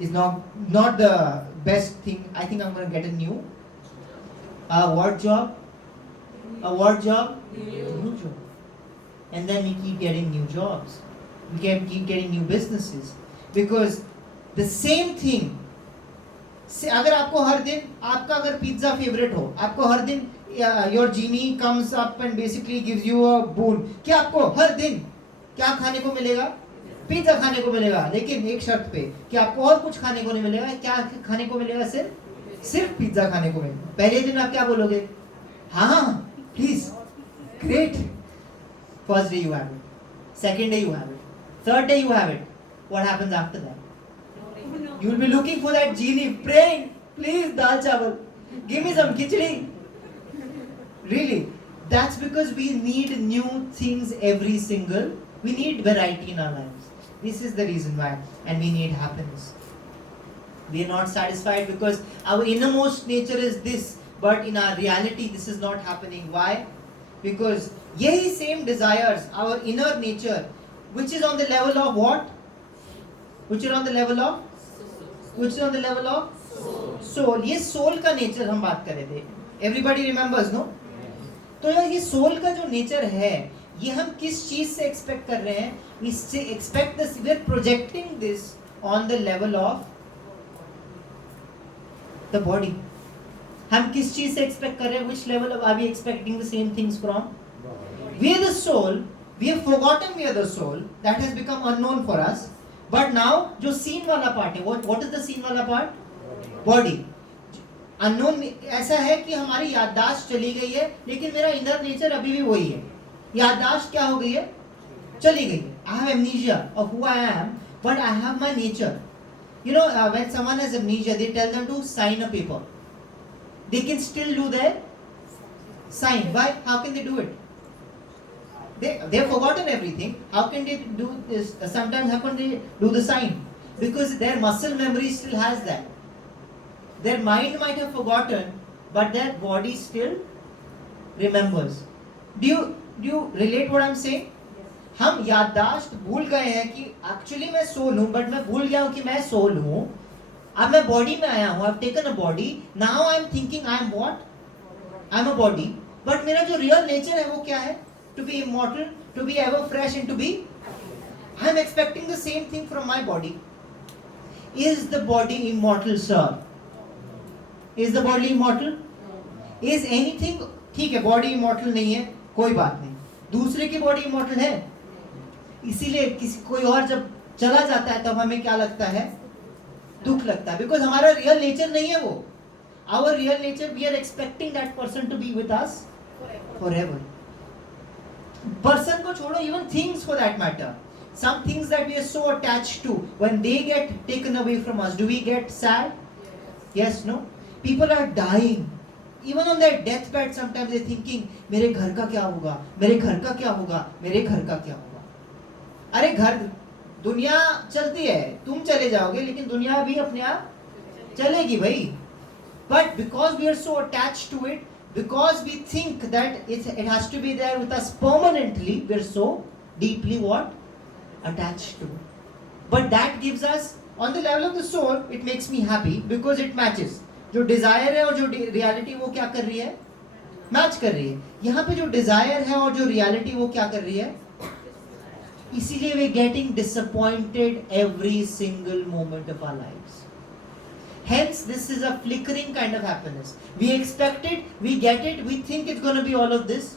is not the best thing. I think I'm going to get a new what job? A what job? New job. And then we keep getting new jobs. We can keep getting new businesses. Because the same thing, अगर आपको हर दिन, आपका अगर pizza favourite हो, आपको हर दिन your genie comes up and basically gives you a boon, कि आपको हर दिन क्या खाने को मिलेगा? पिज्जा खाने को मिलेगा, लेकिन एक शर्त पे कि आपको और कुछ खाने को नहीं मिलेगा. क्या खाने को मिलेगा? सिर्फ पिज्जा खाने को मिलेगा. पहले दिन आप क्या बोलोगे? हाँ please, great. First day you have it, second day you have it, third day you have it. What happens after that? You will be looking for that genie, praying, please dal chawal, give me some khichdi. Really, that's because we need new things every single. We need variety in our lives. This is the reason why, and we need happiness. We are not satisfied because our innermost nature is this, but in our reality, this is not happening. Why? Because यही same desires, our inner nature, which is on the level of what? Which is on the level of? Which is on the level of? Soul. ये soul का nature हम बात कर रहे थे. Everybody remembers, no? तो यार ये soul का जो nature है, ये हम किस चीज से expect कर रहे हैं? We expect this, we are projecting this on the level of the body. हम किस चीज से expect कर रहे हैं? Which level are we expecting the same things from? We are the soul. We have forgotten we are the soul. That has become unknown for us. But now जो scene वाला part है, what is the scene वाला part? Body. Unknown ऐसा है कि हमारी याददाश्त चली गई है, लेकिन मेरा inner nature अभी भी वही है. याददाश्त क्या हो गई है? चली गई है. I have amnesia of who I am, but I have my nature. You know, when someone has amnesia, they tell them to sign a paper. They can still do their sign. Why? How can they do it? They have forgotten everything. How can they do this? Sometimes how can they do the sign? Because their muscle memory still has that. Their mind might have forgotten, but their body still remembers. Do you relate what I'm saying? हम याददाश्त भूल गए हैं कि actually मैं soul हूँ, but मैं भूल गया हूँ कि मैं सोल हूँ. अब मैं बॉडी में आया हूँ, I've taken a body. Now I'm thinking I'm what? I'm a body. But मेरा जो real nature है वो क्या है? To be immortal, to be ever fresh, and to be. I'm expecting the same thing from my body. Is the body immortal, sir? Is the body immortal? Is anything? ठीक है, body immortal नहीं है, कोई बात नहीं. दूसरे की body immortal है. इसीलिए किसी कोई और जब चला जाता है तब हमें क्या लगता है? दुख लगता है. Because हमारा real nature नहीं है वो. Our real nature, we are expecting that person to be with us forever. Person को छोड़ो, even things for that matter. Some things that we are so attached to, when they get taken away from us, do we get sad? Yes, no? People are dying. Even on their deathbed, sometimes they're thinking, मेरे घर का क्या होगा? मेरे घर का क्या होगा? मेरे घर का क्या होगा? अरे घर, दुनिया चलती है, तुम चले जाओगे, लेकिन दुनिया भी अपने आप चलेगी भाई. But because we are so attached to it, because we think that it has to be there with us permanently, we are so deeply what? Attached to it. But that gives us, on the level of the soul, it makes me happy because it matches. जो desire है और जो reality वो क्या कर रही है? Match कर रही है. यहाँ पे जो desire है और जो reality वो क्या कर रही है? इसीलिए we are getting disappointed every single moment of our lives. Hence, this is a flickering kind of happiness. We expect it, we get it, we think it's going to be all of this.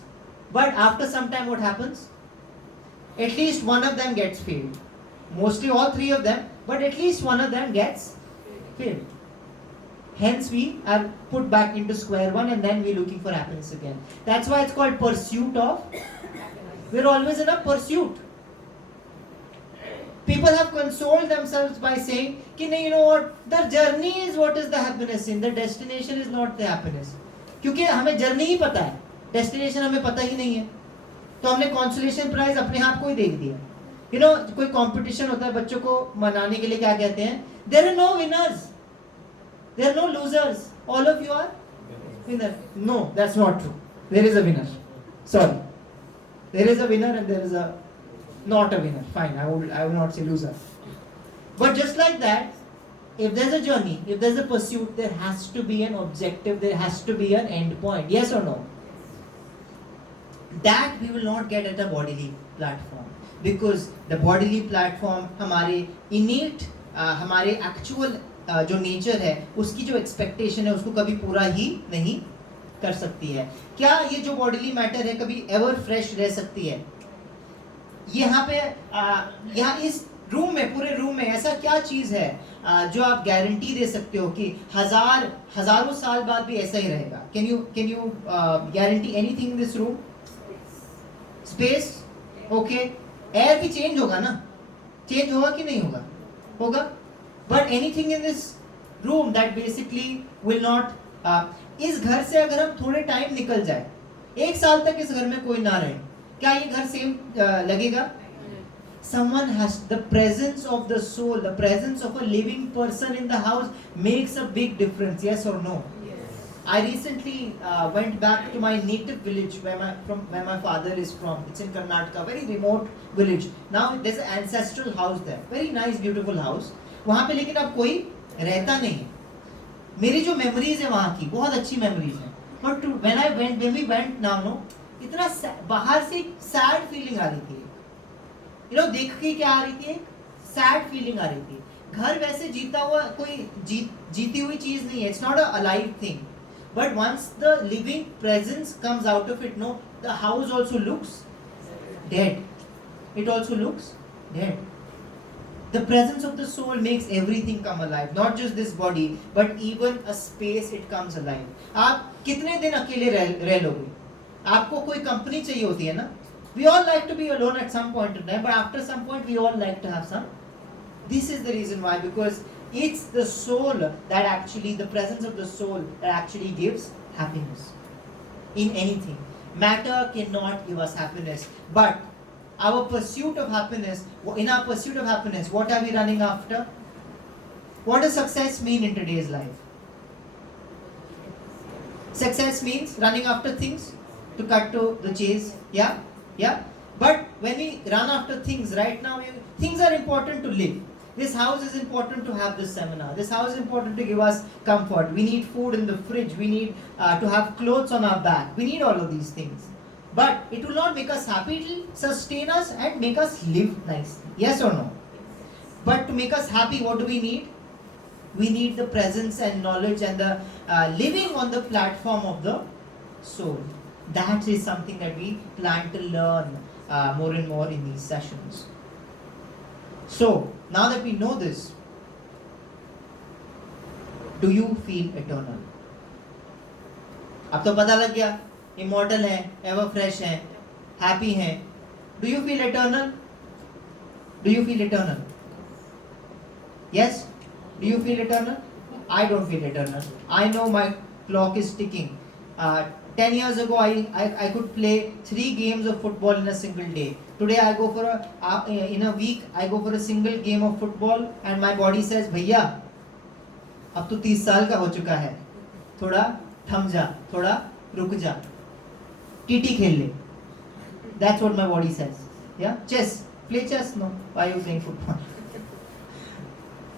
But after some time, what happens? At least one of them gets failed. Mostly all three of them, but at least one of them gets failed. Hence, we are put back into square one and then we're looking for happiness again. That's why it's called pursuit of. We're always in a pursuit. People have consoled themselves by saying, you know what, the journey is what is the happiness in, the destination is not the happiness. क्योंकि हमें journey ही पता है, destination हमें पता ही नहीं है. तो हमने consolation prize अपने आप को ही दे दिया. You know, कोई competition होता है, बच्चों को मनाने के लिए क्या कहते हैं? There are no winners, there are no losers. All of you are winners. No, that's not true. There is a winner. Sorry, there is a winner and there is a not a winner. Fine, I will not say loser. But just like that, if there's a journey, if there's a pursuit, there has to be an objective, there has to be an end point. Yes or no? That we will not get at a bodily platform, because the bodily platform हमारे innate, हमारे actual जो nature है, उसकी जो expectation है, उसको कभी पूरा ही नहीं कर सकती है. क्या ये जो bodily matter है कभी ever fresh रह सकती है? यहाँ पे यहाँ इस रूम में, पूरे रूम में ऐसा क्या चीज है जो आप गारंटी दे सकते हो कि हजारों साल बाद भी ऐसा ही रहेगा? Can you guarantee anything in this room? Space, okay. Air भी चेंज होगा ना, चेंज होगा कि नहीं होगा? होगा. But anything in this room that basically will not, इस घर से अगर हम थोड़े टाइम निकल जाए, 1 साल तक इस घर में कोई ना रहे, क्या ये घर सेम लगेगा? Someone has the presence of the soul, the presence of a living person in the house makes a big difference. Yes or no? Yes. I recently went back to my native village where my father is from. It's in Karnataka, very remote village. Now there's an ancestral house there, very nice, beautiful house. वहाँ पे लेकिन अब कोई रहता नहीं. मेरी जो memories है वहाँ की बहुत अच्छी memories हैं. But when we went now, no, इतना बाहर से sad feeling आ रही थी. देख के क्या आ रही थी? सैड फीलिंग आ रही थी. घर वैसे जीता हुआ कोई जीती हुई चीज नहीं है. It's not a alive thing. But once the living presence comes out of it, no, the house also looks dead. It also looks dead. The presence of the soul makes everything come alive, not just this body, but even a space it comes alive. आप कितने दिन अकेले रह लोगे? आपको कोई company चाहिए होती है ना? We all like to be alone at some point in time, but after some point we all like to have some. This is the reason why, because it's the soul that actually, the presence of the soul that actually gives happiness in anything. Matter cannot give us happiness, but our pursuit of happiness, in our pursuit of happiness, what are we running after? What does success mean in today's life? Success means running after things, to cut to the chase. Yeah. But when we run after things right now, things are important to live. This house is important to have this seminar. This house is important to give us comfort. We need food in the fridge. We need to have clothes on our back. We need all of these things. But it will not make us happy. It will sustain us and make us live nicely. Yes or no? But to make us happy, what do we need? We need the presence and knowledge and the living on the platform of the soul. That is something that we plan to learn more and more in these sessions. So, now that we know this, do you feel eternal? अब तो पता लग गया, immortal है, ever fresh है, happy है. Do you feel eternal? Do you feel eternal? Yes? Do you feel eternal? I don't feel eternal. I know my clock is ticking. 10 years ago, I could play 3 games of football in a single day. Today, I go for in a week, I go for a single game of football, and my body says, भैया, अब तो 30 साल का हो चुका है, थोड़ा थम जा, थोड़ा रुक जा, टीटी खेल ले. That's what my body says. Yeah, chess, play chess. No, why are you playing football?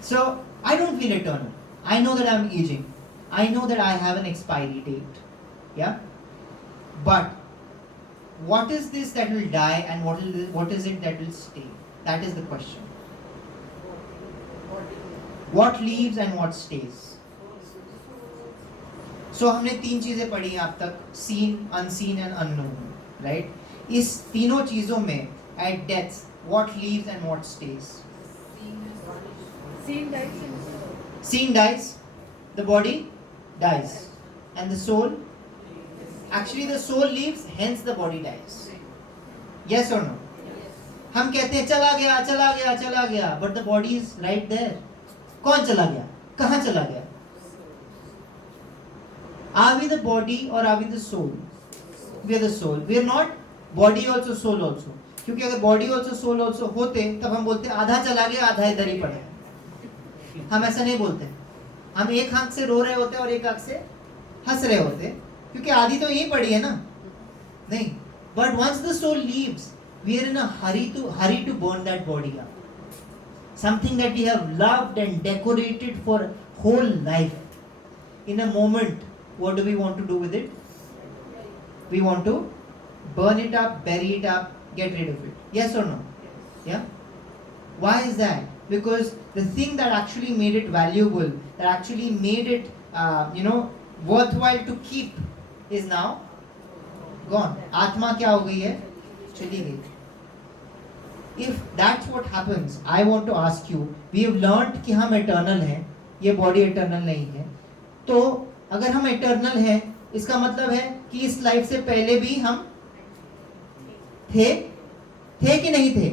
So I don't feel eternal. I know that I'm aging. I know that I have an expiry date. Yeah, but what is this that will die and what is it that will stay? That is the question. What leaves and what stays? So हमने 3 चीजें पढ़ी हैं अब तक, seen, unseen and unknown, right? इस तीनों चीजों में at death, what leaves and what stays? Seen dies, the body dies, and the soul. Actually, the soul leaves, hence the body dies. Yes or no? हम कहते हैं चला गया, but the body is right there. कौन चला गया? कहाँ चला गया? Are we the body or are we the soul? We are the soul. We are not body also, soul also. क्योंकि अगर body also, soul also होते, तब हम बोलते आधा चला गया, आधा इधर ही पड़ा. हम ऐसा नहीं बोलते. हम एक आंख से रो रहे होते और एक आंख से हंस रहे होते, क्योंकि आधी तो यही पड़ी है ना. नहीं. But once the soul leaves, we are in a hurry to burn that body up. something that we have loved and decorated for whole life. In a moment, what do we want to do with it? We want to burn it up, bury it up, get rid of it. Yes or no? Yeah? Why is that? Because the thing that actually made it valuable, that actually made it, worthwhile to keep, is now gone. Atma kya ho gayi hai? Chali gayi. If that's what happens, I want to ask you, we have learned कि हम eternal हैं, ये body eternal नहीं है. तो अगर हम eternal हैं, इसका मतलब है कि इस लाइफ से पहले भी हम थे कि नहीं थे?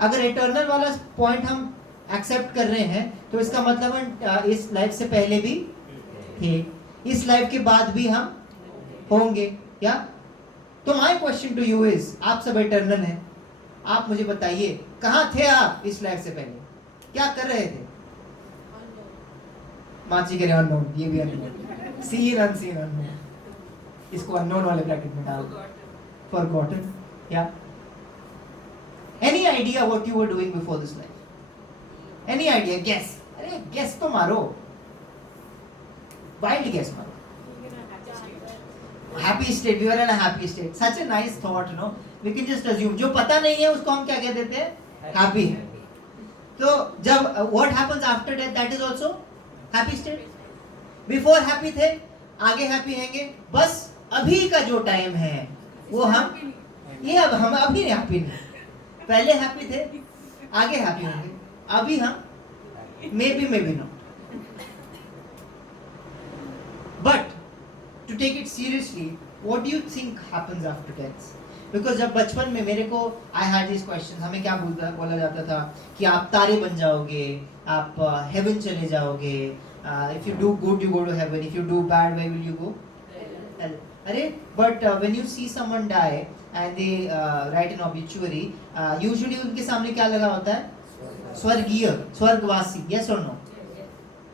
अगर eternal वाला पॉइंट हम एक्सेप्ट कर रहे हैं, तो इसका मतलब हम इस लाइफ से पहले भी थे, इस लाइफ के बाद भी हम होंगे. क्या? तो my question to you is, आप सब eternal हैं, आप मुझे बताइए कहाँ थे आप इस लाइफ से पहले? क्या कर रहे थे? माची करें अननोन, ये भी अननोन, सीन अनसीन अननोन, इसको अननोन वाले ब्रैकेट में डाल. Forgotten. Yeah. Any idea what you were doing before this life? Any idea? Guess. अरे guess तो मारो. Wild guess मारो. Happy state. We were in a happy state. Such a nice thought, no? We can just assume. जो पता नहीं है उसको हम क्या कह देते हैं? Happy. तो जब what happens after death, that is also happy state. Before happy थे, आगे happy हैंगे. बस अभी का जो टाइम है वो हम ये अब हम अभी नहीं happy नहीं. पहले happy थे, आगे happy होंगे. अभी हम maybe not. But to take it seriously, what do you think happens after death? Because जब बचपन में मेरे को I had these questions, हमें क्या बोला जाता था कि आप तारे बन जाओगे, आप heaven चले जाओगे, if you do good you go to heaven, if you do bad where will you go? Hell. अरे but when you see someone die and they write an obituary, usually उनके सामने क्या लगा होता है? स्वर्गीय, स्वर्गवासी. Yes or no?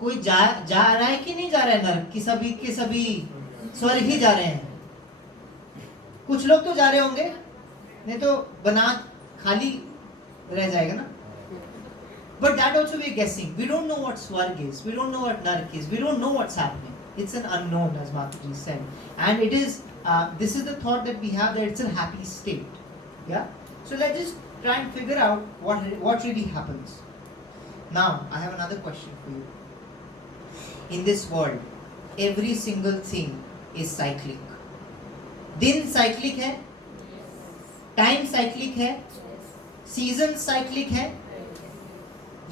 कोई जा रहा है कि नहीं जा रहा है नरक? कि सभी के सभी स्वर्ग ही जा रहे हैं. कुछ लोग तो जा रहे होंगे, नहीं तो बना खाली रह जाएगा ना. But that also we are guessing. We don't know what swarg is. We don't know what narak is. We don't know what's happening. It's an unknown, as Mataji said. And it is, this is the thought that we have, that it's a happy state. Yeah? So let's just try and figure out what really happens. Now, I have another question for you. In this world, every single thing is cyclic. दिन cyclic है, time cyclic है, season cyclic है,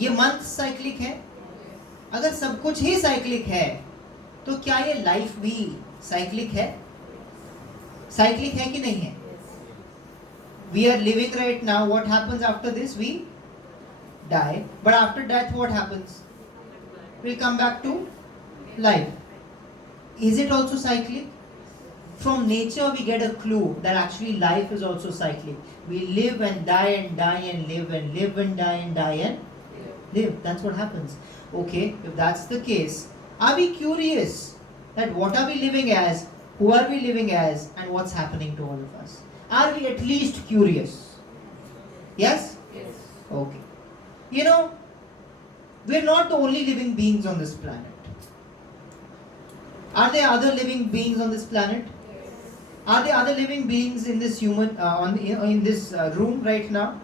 ये month cyclic है. अगर सब कुछ ही cyclic है तो क्या ये लाइफ भी साइक्लिक है? साइक्लिक है कि नहीं है? We are living right now. What happens after this? We die. But after death, what happens? We come back to life. Is it also cyclic? From nature we get a clue that actually life is also cyclic. We live and die and die and live and live and die and die and live. That's what happens. Okay, if that's the case, are we curious that what are we living as, who are we living as, and what's happening to all of us? Are we at least curious? Yes? Yes. Okay. You know, we're not the only living beings on this planet. Are there other living beings on this planet? Are there other living beings in this human in this room right now?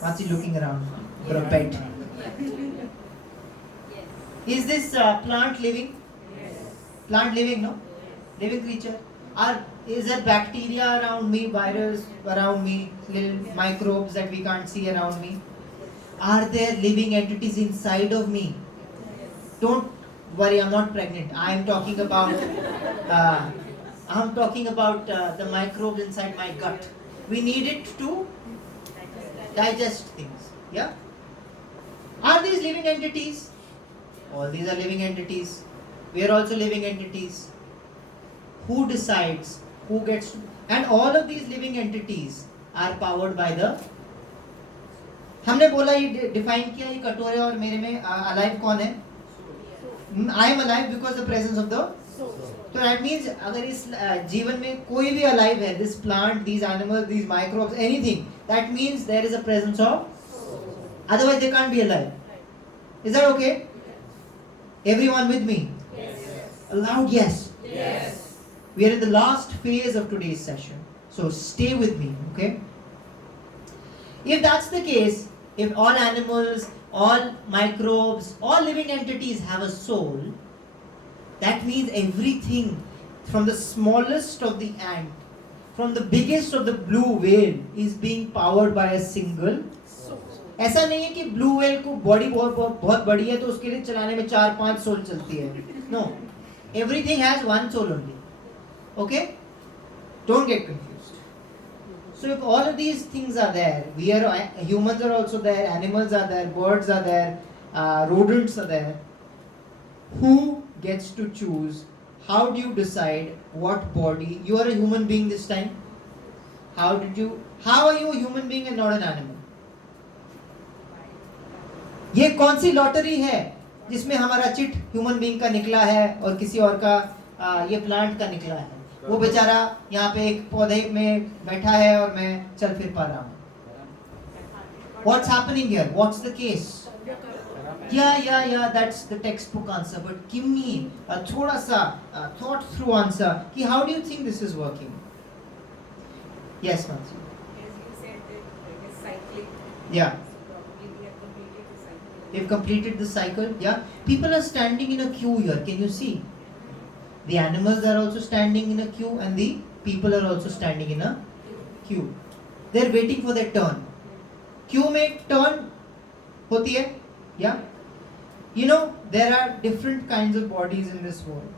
What's he looking around for a pet? Is this plant living? Yes. Plant living, no? Living creature. Is there bacteria around me, virus around me, little microbes that we can't see around me? Are there living entities inside of me? Don't worry, I'm not pregnant. I'm talking about the microbes inside my gut. We need it to digest things. Yeah? Are these living entities? All these are living entities. We are also living entities. Who decides? Who gets to? And all of these living entities are powered by the. हमने बोला ये define किया ये कटोरे और मेरे में alive कौन है? I am alive because the presence of the. So that means अगर इस जीवन में कोई भी alive है, this plant, these animals, these microbes, anything, that means there is a presence of Otherwise they can't be alive. Is that okay? Everyone with me? A loud yes. We are in the last phase of today's session, so stay with me, okay? If that's the case, if all animals, all microbes, all living entities have a soul, that means everything from the smallest of the ant, from the biggest of the blue whale is being powered by a single soul. ऐसा नहीं है कि blue whale को body बहुत बड़ी है तो उसके लिए चलाने में 4-5 सोल चलती है. No, everything has one soul only. Okay? Don't get confused. So if all of these things are there, humans are also there, animals are there, birds are there, rodents are there. Who gets to choose? How do you decide what body? You are a human being this time. How are you a human being and not an animal? ये कौन सी lottery है जिसमें हमारा chit human being का निकला है और किसी और का ये प्लांट का निकला है? वो बेचारा यहाँ पे एक पौधे में बैठा है और मैं चल फिर पा रहा हूँ. What's happening here? What's the case? Yeah, that's the textbook answer. But give me a thoda sa thought through answer. कि how do you think this is working? Yes, Mansi. As you said that it is cyclic. Yeah. So probably we have completed the cycle. They've completed the cycle. Yeah. People are standing in a queue here. Can you see? The animals are also standing in a queue and the people are also standing in a queue. They're waiting for their turn. Queue में turn होती है? Yeah. You know, there are different kinds of bodies in this world.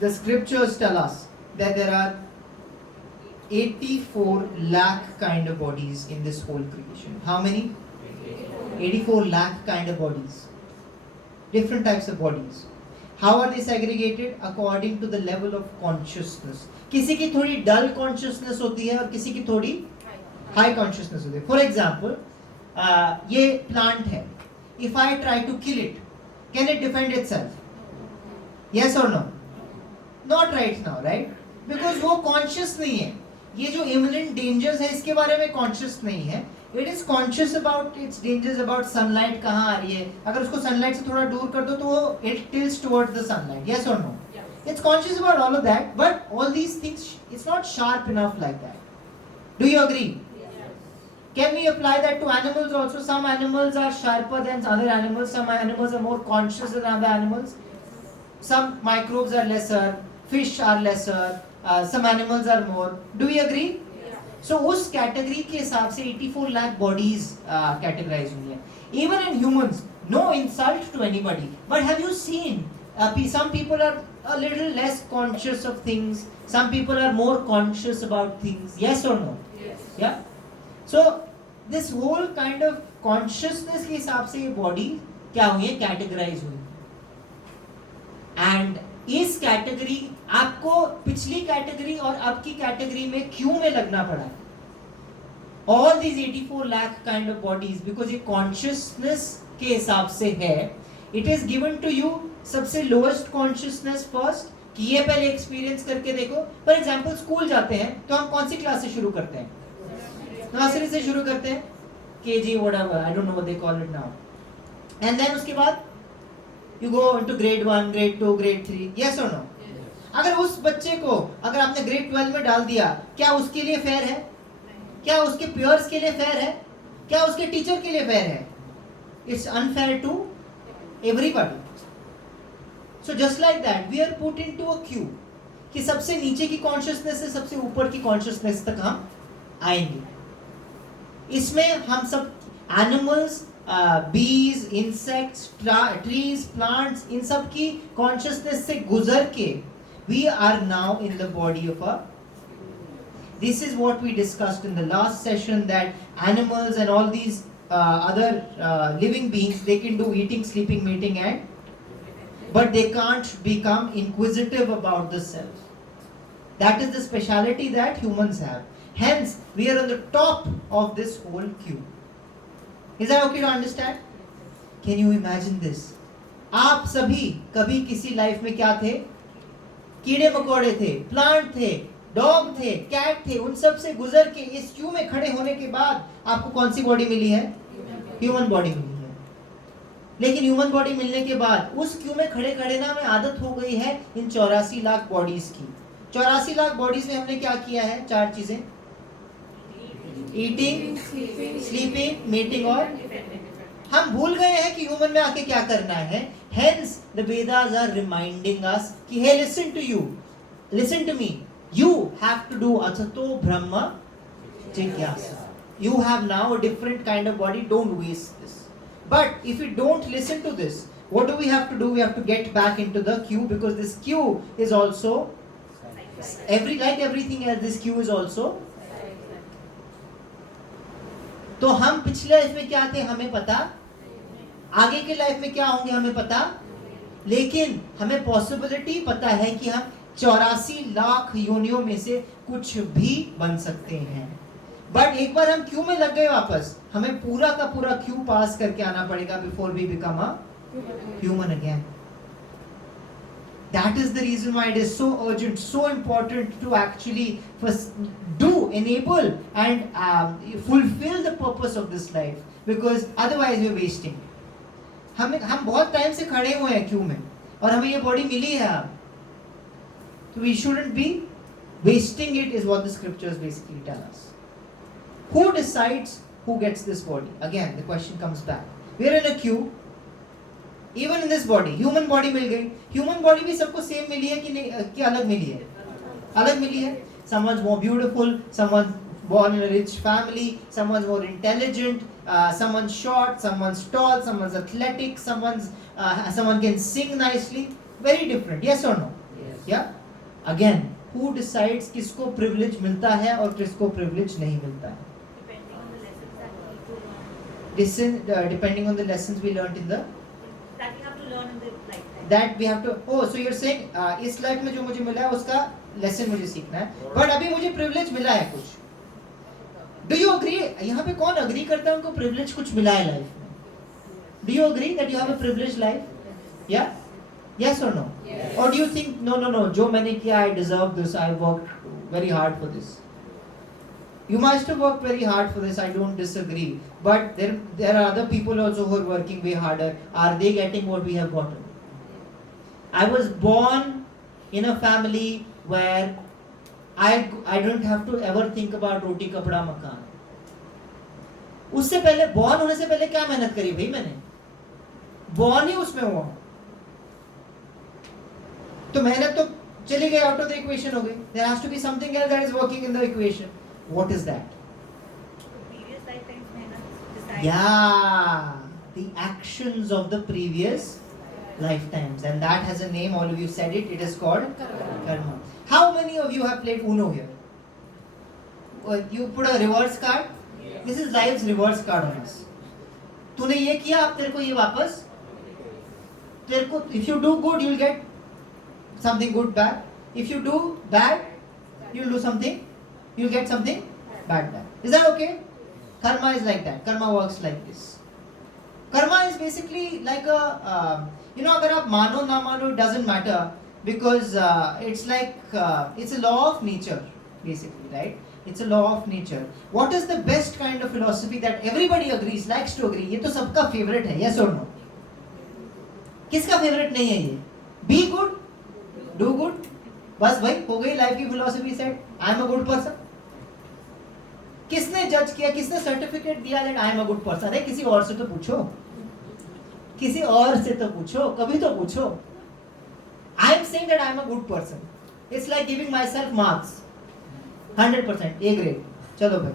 The scriptures tell us that there are 84 lakh kind of bodies in this whole creation. How many? 84 lakh kind of bodies. Different types of bodies. How are they segregated? According to the level of consciousness. किसी की थोड़ी dull consciousness होती है और किसी की थोड़ी high consciousness होती है. For example, ये plant है. If I try to kill it, can it defend itself? Yes or no? Not right now, right? Because वो conscious नहीं है. ये जो imminent dangers है इसके बारे में conscious नहीं है. It is conscious about its dangers, about sunlight कहाँ आ रही है. अगर उसको sunlight से थोड़ा दूर कर दो तो वो it tilts towards the sunlight. Yes or no? Yes. It's conscious about all of that, but all these things, it's not sharp enough like that. Do you agree? Yes. Can we apply that to animals also? Some animals are sharper than other animals. Some animals are more conscious than other animals. Some microbes are lesser. Fish are lesser. Some animals are more. Do we agree? So उस category के हिसाब से 84 lakh bodies categorise हुई हैं. Even in humans, no insult to anybody, but have you seen some people are a little less conscious of things, some people are more conscious about things. Yes or no? Yes. Yeah. So this whole kind of consciousness के हिसाब से ये body क्या हुई है? Categorise हुई. And इस category आपको पिछली कैटेगरी और अब की कैटेगरी में क्यों में लगना पड़ा? All these 84 lakh kind of bodies, because ये कॉन्शियसनेस के हिसाब से है. It is given to you सबसे लोएस्ट कॉन्शियसनेस फर्स्ट, कि ये पहले एक्सपीरियंस करके देखो. फॉर एग्जाम्पल स्कूल जाते हैं तो हम कौन सी क्लास से शुरू करते हैं? नर्सरी से शुरू करते हैं. KG whatever, I don't know what they call it now. And then उसके बाद you go into grade 1, grade 2, grade 3. Yes or no? Yes. अगर उस बच्चे को अगर आपने grade 12 में डाल दिया, क्या उसके लिए फेयर है? क्या उसके peers के लिए फेयर है? क्या उसके टीचर के लिए फेयर है? It's unfair to everybody. So just like that, we are put into a queue कि सबसे नीचे की consciousness से सबसे ऊपर की consciousness तक हम आएंगे. इसमें हम सब animals, bees, insects, trees, plants, इन सब की consciousness से गुजर के we are now in the body of a. This is what we discussed in the last session, that animals and all these other living beings, they can do eating, sleeping, mating, but they can't become inquisitive about the self. That is the speciality that humans have. Hence, we are on the top of this whole queue. Is that okay to understand? Can you imagine this? आप सभी कभी किसी life में क्या थे? कीड़े मकोड़े थे, प्लांट थे, डॉग थे, कैट थे. उन सब से गुजर के इस क्यू में खड़े होने के बाद आपको कौन सी बॉडी मिली है? ह्यूमन बॉडी मिली है। लेकिन ह्यूमन बॉडी मिलने के बाद उस क्यू में खड़े खड़े ना हमें आदत हो गई है इन 84 लाख बॉडीज की। 84 लाख बॉडीज में हमने क्या किया है? 4 चीजें, ईटिंग, स्लीपिंग, मीटिंग और हम भूल गए हैं कि ह्यूमन में आके क्या करना है। Hence the Vedas are reminding us कि hey, listen to you, listen to me, you have to do Athato Brahma Jigyasa. You have now a different kind of body, don't waste this. But if you don't listen to this, what do we have to do? We have to get back into the queue, because this queue is also like everything else, this queue is also. तो हम पिछले life में क्या थे हमें पता, आगे के लाइफ में क्या होंगे हमें पता, लेकिन हमें पॉसिबिलिटी पता है कि हम 84 लाख योनियों में से कुछ भी बन सकते हैं। बट एक बार हम क्यू में लग गए वापस, हमें पूरा का पूरा क्यू पास करके आना पड़ेगा before we become a human again. That is the reason why it is so urgent, so important to actually first enable and fulfill the purpose of this life, because otherwise we are wasting. हम बहुत time से खड़े हुए हैं Q में और हमें ये बॉडी मिली है अब, so we shouldn't be wasting it, is what the scriptures basically tell us. Who decides who gets this body? Again the question comes back. We are in a queue. Even in this body, human body मिल गई, human body भी सबको same मिली है कि नहीं, कि अलग मिली है? अलग मिली है। Someone's more beautiful, someone's born in a rich family, someone's more intelligent, someone's short, someone's tall, someone's athletic, someone can sing nicely. Very different, yes or no? Yes. Yeah. Again, who decides किसको privilege मिलता है और किसको privilege नहीं मिलता है? Depending on the lessons we learned in the that we have to learn in the lifetime. That we have to. Oh, so you're saying इस life में जो मुझे मिला है उसका लेसन मुझे सीखना है, बट अभी मुझे प्रिविलेज मिला है कुछ. Do you agree? यहाँ पे कौन अग्री करता है उनको प्रिविलेज कुछ मिला है लाइफ में? Do you agree that you have a privilege life? या yes or no? Yes. Or do you think no जो मैंने किया I deserve this, I worked very hard for this? You must have worked very hard for this, I don't disagree, but there are other people also who are working way harder. Are they getting what we have gotten? I was born in a family where I don't have to ever think about roti kapda makan. उससे पहले born होने से पहले क्या मेहनत करी भाई मैंने? born ही उसमें हुआ, तो मेहनत तो चली गई, out of the equation हो गई. There has to be something else that is working in the equation. What is that? Previous lifetimes mehnat decide. Yeah, the actions of the previous lifetimes, and that has a name. All of you said it. It is called karma. How many of you have played Uno here? You put a reverse card. Yes. This is life's reverse card on us. तूने ये किया, अब तेरे को ये वापस. तेरे को, if you do good, you'll get something good back. If you do bad, you'll do something. You'll get something bad back. Is that okay? Karma is like that. Karma works like this. Karma is basically like a, अगर आप मानो ना मानो, it doesn't matter, because it's like, it's a law of nature, basically, right? It's a law of nature. What is the best kind of philosophy that everybody agrees, likes to agree? ये तो सबका favorite है, yes or no? किसका favorite नहीं है ये? Be good, do good. बस भाई हो गई लाइफ की philosophy set. I am a good person. किसने जज किया, किसने सर्टिफिकेट दिया that I am a good person? अरे किसी और से तो पूछो, किसी और से तो पूछो, कभी तो पूछो. I am saying that I am a good person. It's like giving my self marks 100% A grade. चलो भाई,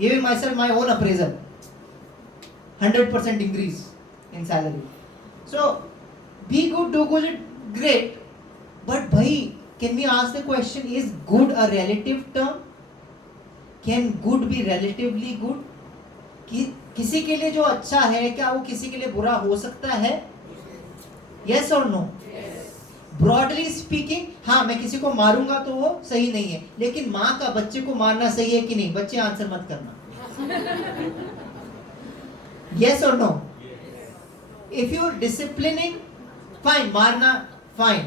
giving my self my own appraisal 100% increase in salary. So be good, do good, great. But भाई, can we ask the question, is good a relative term? Can good be relatively good? किसी के लिए जो अच्छा है, क्या वो किसी के लिए बुरा हो सकता है? Yes or no? Yes. Broadly speaking, हाँ, मैं किसी को मारूंगा तो वो सही नहीं है, लेकिन माँ का बच्चे को मारना सही है कि नहीं? बच्चे आंसर मत करना. Yes or no? Yes. If you are disciplining, fine, मारना fine.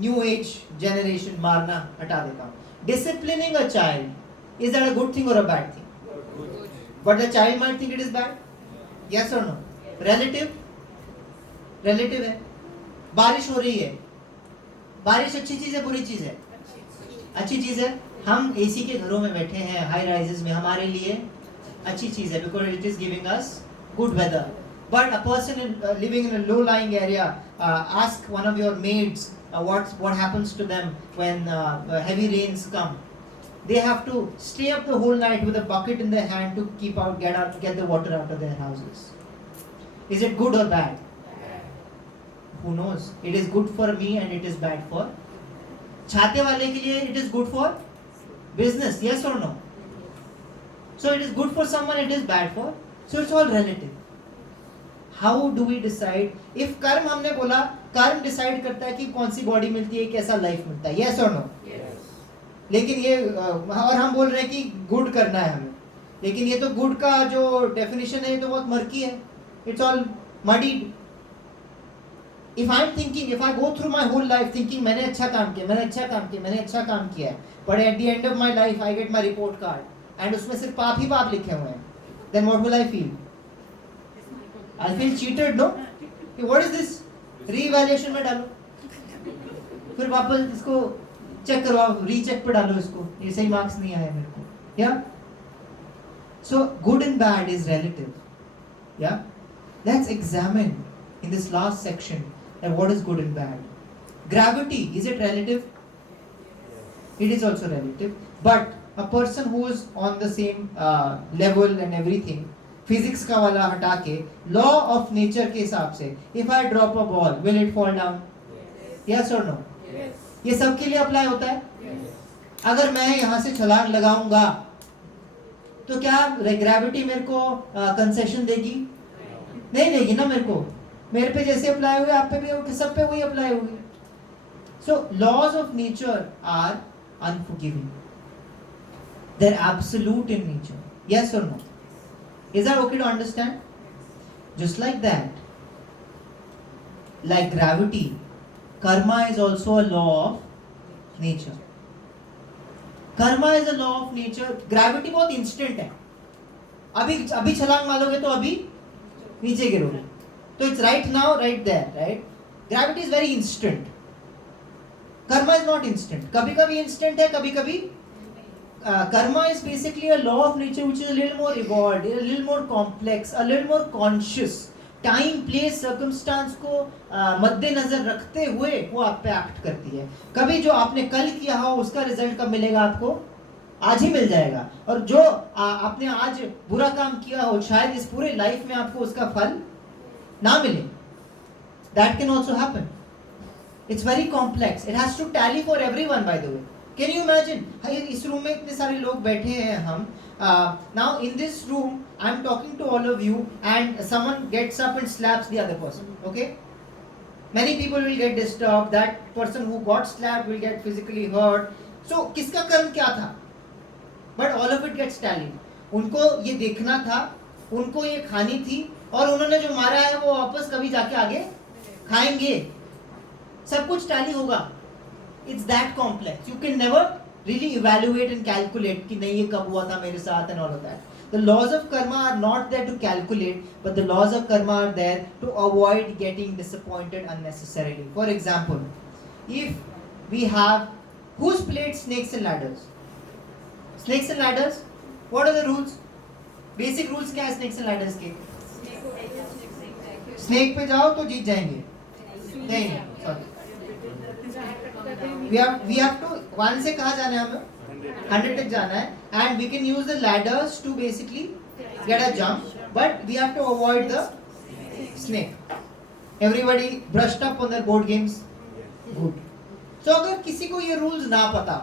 New age generation मारना हटा देता हूँ. Disciplining a child, is that a good thing or a bad thing? But the child might think it is bad. Yes और no? Relative relative है. बारिश हो रही है. बारिश अच्छी चीज है बुरी चीज है? अच्छी चीज है. हम एसी के घरों में बैठे हैं हाई राइजेस में, हमारे लिए अच्छी चीज है because it is giving us good weather. But a person living in a low-lying area, ask one of your maids what happens to them when heavy rains come. They have to stay up the whole night with a bucket in their hand to get the water out of their houses. Is it good or bad? Who knows? It is good for me and it is bad for. छाते वाले के लिए it is good for business. Yes or no? So it is good for someone, it is bad for. So it's all relative. How do we decide? If कर्म हमने बोला, कर्म decide करता है कि कौन सी बॉडी मिलती है, कैसा लाइफ मिलता है. Yes or no? Yes. लेकिन ये और हम बोल रहे हैं कि गुड करना है हमें, लेकिन ये तो गुड का जो डेफिनेशन है ये तो बहुत मर्की है. It's all muddied. If I am thinking, if I go through my whole life thinking मैंने अच्छा काम किया, मैंने अच्छा काम किया, मैंने अच्छा काम किया है, but at the end of my life I get my report card and उसमें सिर्फ पाप ही पाप लिखे हुए हैं, then what will I feel? I feel cheated, no? What is this? Revaluation में डालो, फिर वापस इसको चेक करवाओ, रीचेक पे डालो इसको, ये सही मार्क्स नहीं आया मेरे को. Yeah so good and bad is relative. Yeah let's examine in this last section that what is good and bad. Gravity, is it relative? It is also relative, but a person who is on the same level and everything, physics का वाला हटा के law of nature के हिसाब से, if I drop a ball, will it fall down? Yes or no? Yes. ये सबके लिए अप्लाई होता है. Yes. अगर मैं यहाँ से छलांग लगाऊंगा तो क्या ग्रेविटी मेरे को कंसेशन देगी? नहीं देगी ना. मेरे पे जैसे अप्लाई हुए आप पे भी होगी, सब पे वही अप्लाई होगी. So laws of nature are unforgiving. They are absolute in nature. Yes और no? Is that okay to understand? Just like that, like gravity, karma is also a law of nature. Karma is a law of nature. Gravity बहुत instant है. अभी छलांग मारोगे तो अभी नीचे गिरोगे. So it's right now, right there, right? Gravity is very instant. Karma is not instant. कभी-कभी instant है, कभी-कभी karma is basically a law of nature which is a little more evolved, a little more complex, a little more conscious. Time, place, circumstance को मद्देनजर रखते हुए वो आप पे एक्ट करती है. कभी जो आपने कल किया हो उसका रिजल्ट कब मिलेगा आपको? आज ही मिल जाएगा. और जो आपने आज बुरा काम किया हो शायद इस पूरे लाइफ में आपको उसका फल ना मिले. That can also happen. It's very complex. It has to tally for everyone, by the way. Can you imagine? इस रूम में इतने सारे लोग बैठे हैं हम. Now in this room, I'm talking to all of you, and someone gets up and slaps the other person. Okay? Many people will get disturbed. That person who got slapped will get physically hurt. So किसका कर्म क्या था? But all of it gets tallied. उनको ये देखना था, उनको ये खानी थी, और उन्होंने जो मारा है वो वापस कभी जाके आगे खाएंगे. सब कुछ टैली होगा. It's that complex. You can never really evaluate and calculate कि नहीं ये कब हुआ था मेरे साथ and all of that. The laws of karma are not there to calculate, but the laws of karma are there to avoid getting disappointed unnecessarily. For example, if we have who's played snakes and ladders? Snakes and ladders, what are the rules? Basic rules क्या है snakes and ladders के? Snake पे जाओ तो जीत जाएंगे. नहीं, sorry. We have to 1 से कहाँ जाना है हमें? 100 तक जाना है. And we can use the ladders to basically get a jump, but we have to avoid the snake. Everybody brushed up on their board games? Good. So अगर किसी को ये रूल्स ना पता,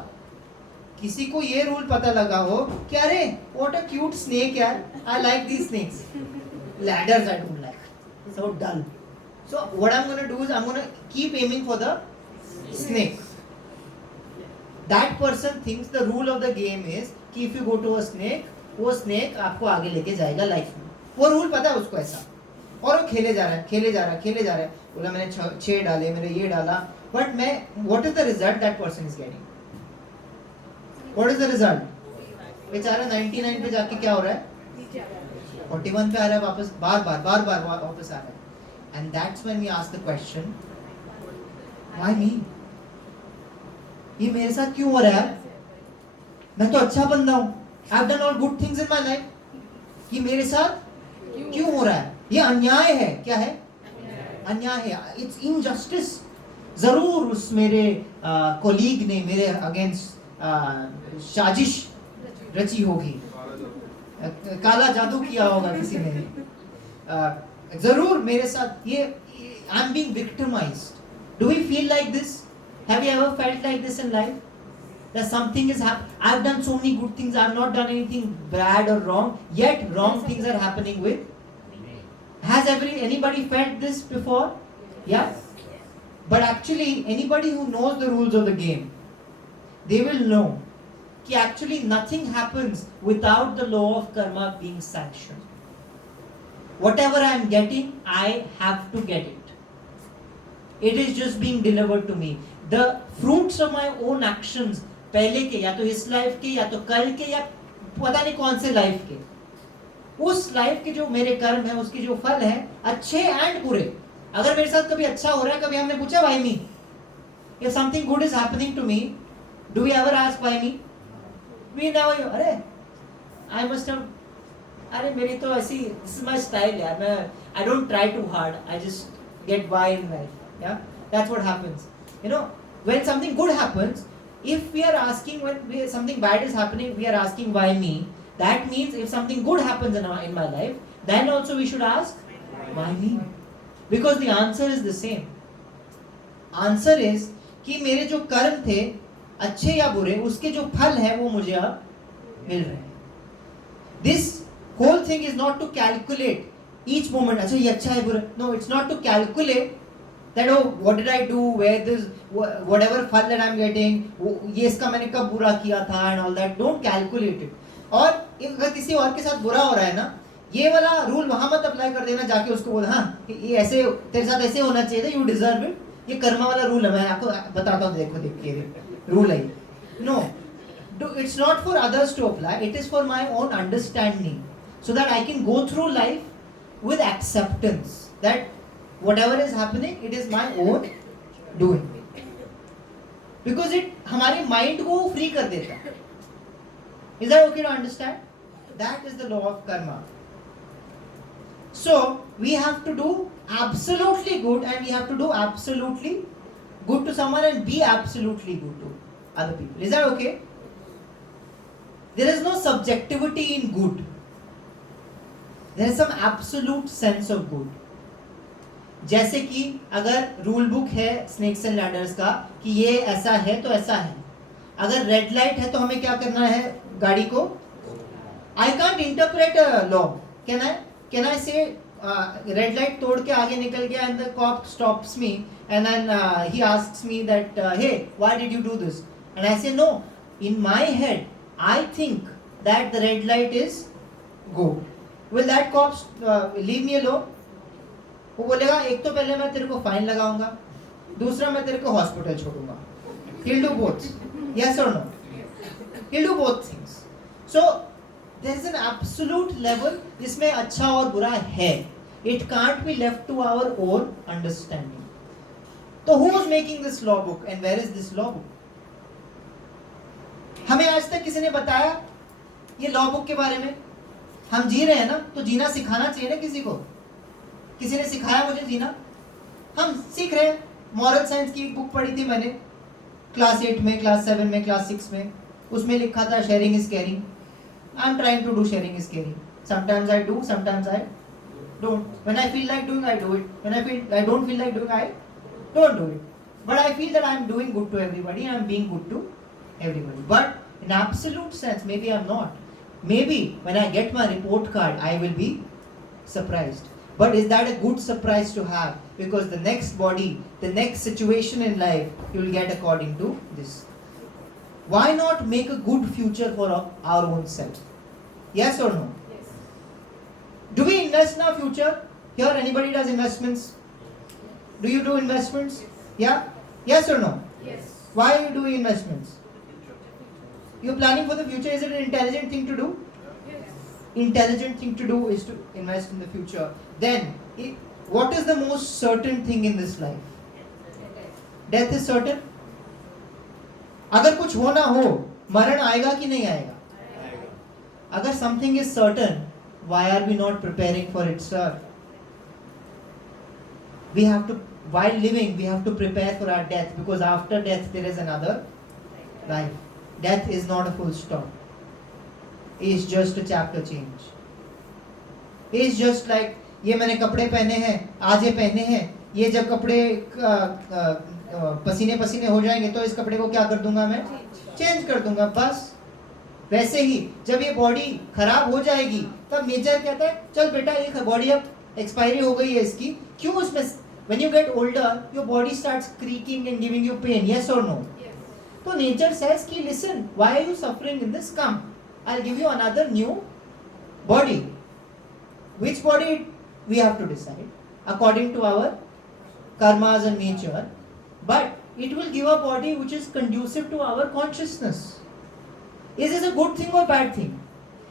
किसी को ये रूल पता लगा हो कि अरे व्हाट अ क्यूट स्नेक यार, I like these snakes, ladders I don't like, so dull. So what I'm going to do is I'm going to keep aiming for the snake. That person thinks the rule of the game is कि if you go to a snake, वो snake आपको आगे लेके जाएगा life में. वो rule पता है उसको ऐसा, और वो खेले जा रहा है. बोला मैंने 6 डाले, मैंने ये डाला, बट मैं what is the result that person is getting? What is the result? बेचारा 99 पे जाके क्या हो रहा है? 41 पे आ रहा है वापस, बार बार वापस आ रहा है. And that's when we ask the question, why me? ये मेरे साथ क्यों हो रहा है? मैं तो अच्छा बंदा हूँ. I've done all good things in my life. ये मेरे साथ क्यों हो रहा है? ये अन्याय है. क्या है? अन्याय है. It's injustice. जरूर उस मेरे कोलीग ने मेरे अगेंस्ट साजिश रची होगी, काला जादू किया होगा किसी ने, जरूर मेरे साथ ये I am being victimised. Do we feel like this? Have you ever felt like this in life? That something is happening. I've done so many good things. I've not done anything bad or wrong. Yet wrong things are happening with. Has anybody felt this before? Yeah. But actually, anybody who knows the rules of the game, they will know that actually nothing happens without the law of karma being sanctioned. Whatever I am getting, I have to get it. It is just being delivered to me. The fruits of my own actions, पहले के या तो इस life के या तो कल के या पता नहीं कौन से लाइफ के, उस लाइफ के जो मेरे कर्म है उसके जो फल है, अच्छे एंड बुरे. अगर मेरे साथ कभी अच्छा हो रहा है, कभी हमने पूछा why me? If something good is happening to me, do we ever ask why me? We never. अरे I must have, अरे मेरी तो ऐसी, this is my style यार, मैं I don't try too hard, I just get by in life. Yeah, that's what happens. You know, when something good happens, if we are asking something bad is happening, we are asking why me. That means if something good happens in my life, then also we should ask why me. Because the answer is the same. Answer is कि मेरे जो कर्म थे अच्छे या बुरे, उसके जो फल है वो मुझे अब मिल रहे हैं. This whole thing is not to calculate each moment. अच्छा ये अच्छा है बुरा. No, it's not to calculate that oh what did I do, where this whatever fun that I'm getting, ये इसका मैंने कब बुरा किया था and all that. Don't calculate it. और अगर किसी और के साथ बुरा हो रहा है ना, ये वाला रूल वहां मत अप्लाई कर देना, जाके उसको बोल हाँ ये ऐसे तेरे साथ ऐसे होना चाहिए था, यू डिजर्व इट. ये कर्मा वाला रूल है, मैं आपको बताता हूँ, देखो देखिए रूल है. No, it's not for others to apply, it is for my own understanding, so that I can go through life with acceptance that whatever is happening, it is my own doing. Because it हमारे mind को free कर देता है. Is that okay to understand? That is the law of karma. So we have to do absolutely good, and we have to do absolutely good to someone and be absolutely good to other people. Is that okay? There is no subjectivity in good. There is some absolute sense of good. जैसे कि अगर rule book है snakes and ladders का कि ये ऐसा है तो ऐसा है, अगर रेड लाइट है तो हमें क्या करना है गाड़ी को. I can't interpret a law. Can I say red light तोड़ के आगे निकल गया and the cop stops me and then he asks me that hey why did you do this, and I say no, in my head I think that the red light is go. Will that cop leave me alone? वो बोलेगा एक तो पहले मैं तेरे को fine लगाऊंगा, दूसरा मैं तेरे को हॉस्पिटल छोड़ूंगा. He'll do both. Yes or no? He'll do both things. So there is an absolute level जिसमें अच्छा और बुरा है. It can't be left to our own understanding. तो who is making this law book and where is this law book? हमें आज तक किसी ने बताया ये लॉ बुक के बारे में? हम जी रहे हैं ना, तो जीना सिखाना चाहिए ना किसी को. किसी ने सिखाया मुझे जीना? हम सीख रहे हैं. मॉरल साइंस की बुक पढ़ी थी मैंने क्लास 8 में, क्लास 7 में, क्लास 6 में. उसमें लिखा था sharing is caring. I am trying to do sharing is caring. Sometimes I do, sometimes I don't. When I feel like doing, I do it. When I don't feel like doing, I don't do it. But I feel that I am doing good to everybody. I am being good to everybody. But in absolute sense, maybe I am not. Maybe when I get my report card, I will be surprised. But is that a good surprise to have? Because the next body, the next situation in life, you will get according to this. Why not make a good future for our own self? Yes or no? Yes. Do we invest in our future? Here, anybody does investments? Do you do investments? Yeah? Yes or no? Yes. Why are you doing investments? You're planning for the future. Is it an intelligent thing to do? Yes. intelligent thing to do is to invest in the future. Then, what is the most certain thing in this life? Death is certain. अगर कुछ होना हो, मरण आएगा कि नहीं आएगा? अगर something is certain, why are we not preparing for it, sir? We have to, while living, we have to prepare for our death, because after death there is another life. Death is not a full stop. It's just a chapter change. It's just like, ये मैंने कपड़े पहने हैं, आज ये पहने हैं, ये जब कपड़े पसीने पसीने हो जाएंगे तो इस कपड़े को क्या कर दूंगा मैं? चेंज कर दूंगा, बस. वैसे ही जब ये बॉडी खराब हो जाएगी तब नेचर कहता है चल बेटा ये बॉडी अब एक्सपायरी हो गई है इसकी, क्यों उसमें. When you get older, your body starts creaking and giving you pain. Yes or no? Yes. So nature says कि listen, why are you suffering in this? Come, I'll give you another new body. Which body we have to decide according to our karmas and nature, but it will give a body which is conducive to our consciousness. Is this a good thing or bad thing?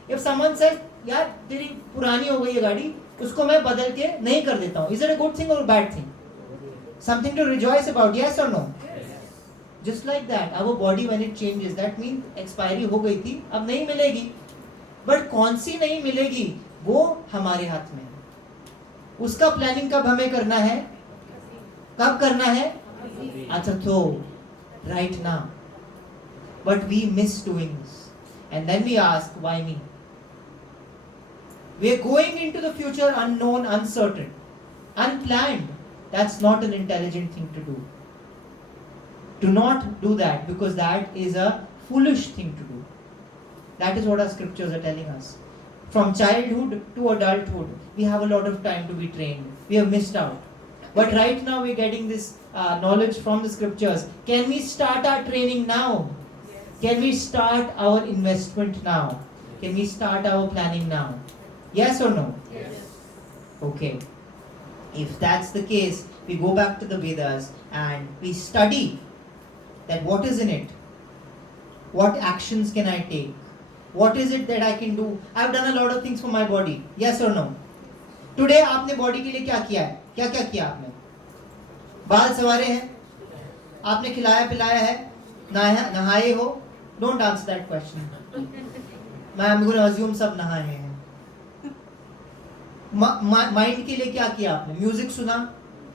If someone says यार तेरी पुरानी हो गई है गाड़ी, उसको मैं बदल के नहीं कर देता हूँ, is it a good thing or a bad thing? Something to rejoice about, yes or no? Just like that, our body when it changes, that means expiry हो गई थी, अब नहीं मिलेगी. But कौन सी नहीं मिलेगी, वो हमारे हाथ में है. उसका प्लानिंग कब हमें करना है, कब करना है? अच्छा तो right now. But we miss doing this, and then we ask, why me? We are going into the future unknown, uncertain, unplanned. That's not an intelligent thing to do. Do not do that, because that is a foolish thing to do. That is what our scriptures are telling us. From childhood to adulthood, we have a lot of time to be trained. We have missed out. But right now we're getting this knowledge from the scriptures. Can we start our training now? Yes. Can we start our investment now? Can we start our planning now? Yes or no? Yes. Okay. If that's the case, we go back to the Vedas and we study that what is in it. What actions can I take? What is it that I can do? I've done a lot of things for my body. Yes or no? Today आपने body के लिए क्या किया है? क्या क्या किया आपने? बाल संवारे हैं? आपने खिलाया पिलाया है? नहाए हो? Don't answer that question. I'm going to assume सब नहाए हैं. माइंड के लिए क्या किया आपने? म्यूजिक सुना,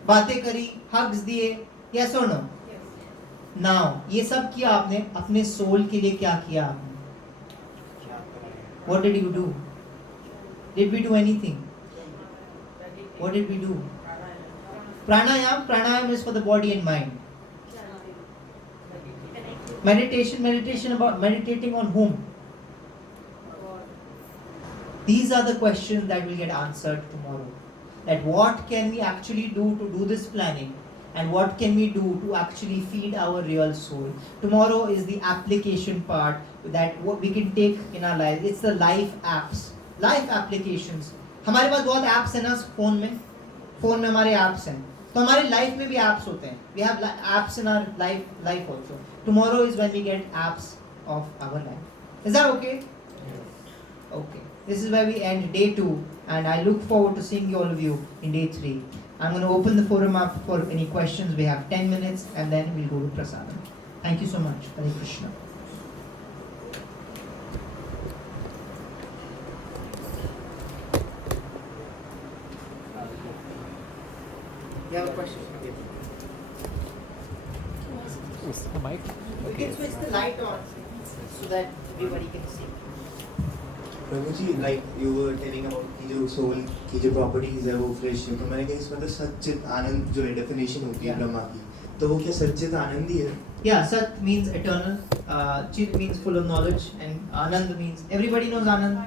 बातें करी, हग्स दिए, यस और नो? नाउ ये सब किया आपने, अपने सोल के लिए क्या किया आपने? What did you do? Did we do anything? What did we do? Pranayam is for the body and mind. Meditation about meditating on whom? These are the questions that will get answered tomorrow. That what can we actually do to do this planning, and what can we do to actually feed our real soul. Tomorrow is the application part that what we can take in our life. It's the life apps, life applications. हमारे पास बहुत apps हैं ना phone में हमारे apps हैं, तो हमारे life में भी apps होते हैं. We have apps in our life also. Tomorrow is when we get apps of our life. Is that okay? Okay. This is where we end day 2, and I look forward to seeing all of you in day 3. I'm going to open the forum up for any questions. We have 10 minutes, and then we'll go to Prasadam. Thank you so much. Hare Krishna. You have a question? The mic? We can switch the light on so that everybody can see. जी like you were telling about कि जो soul की जो properties है वो fresh है, तो मैंने कहा इसमें तो सच्चित आनंद जो है डेफिनेशन होती है ब्रह्मा की, तो वो क्या सच्चित आनंद ही है? Yeah, Sat means eternal, Chit means full of knowledge, and Anand means, everybody knows Anand,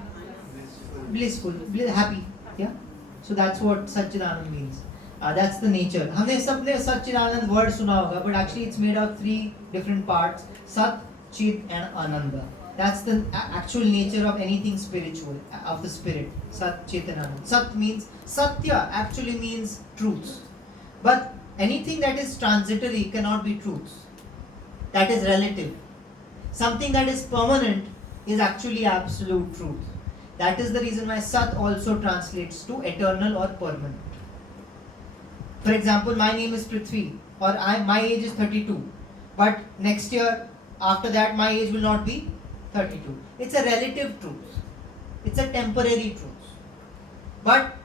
blissful, happy. Yeah, so that's what Satchidanand means. That's the nature. हमने सबने Satchidanand word सुना होगा, but actually it's made of 3 different parts: Sat, Chit, and Ananda. That's the actual nature of anything spiritual, of the spirit. Sat, Chit, and Ananda. Sat means, Satya actually means truth. But anything that is transitory cannot be truth. That is relative. Something that is permanent is actually absolute truth. That is the reason why Sat also translates to eternal or permanent. For example, my name is Prithvi, or my age is 32, but next year, after that, my age will not be 32. It's a relative truth. It's a temporary truth. But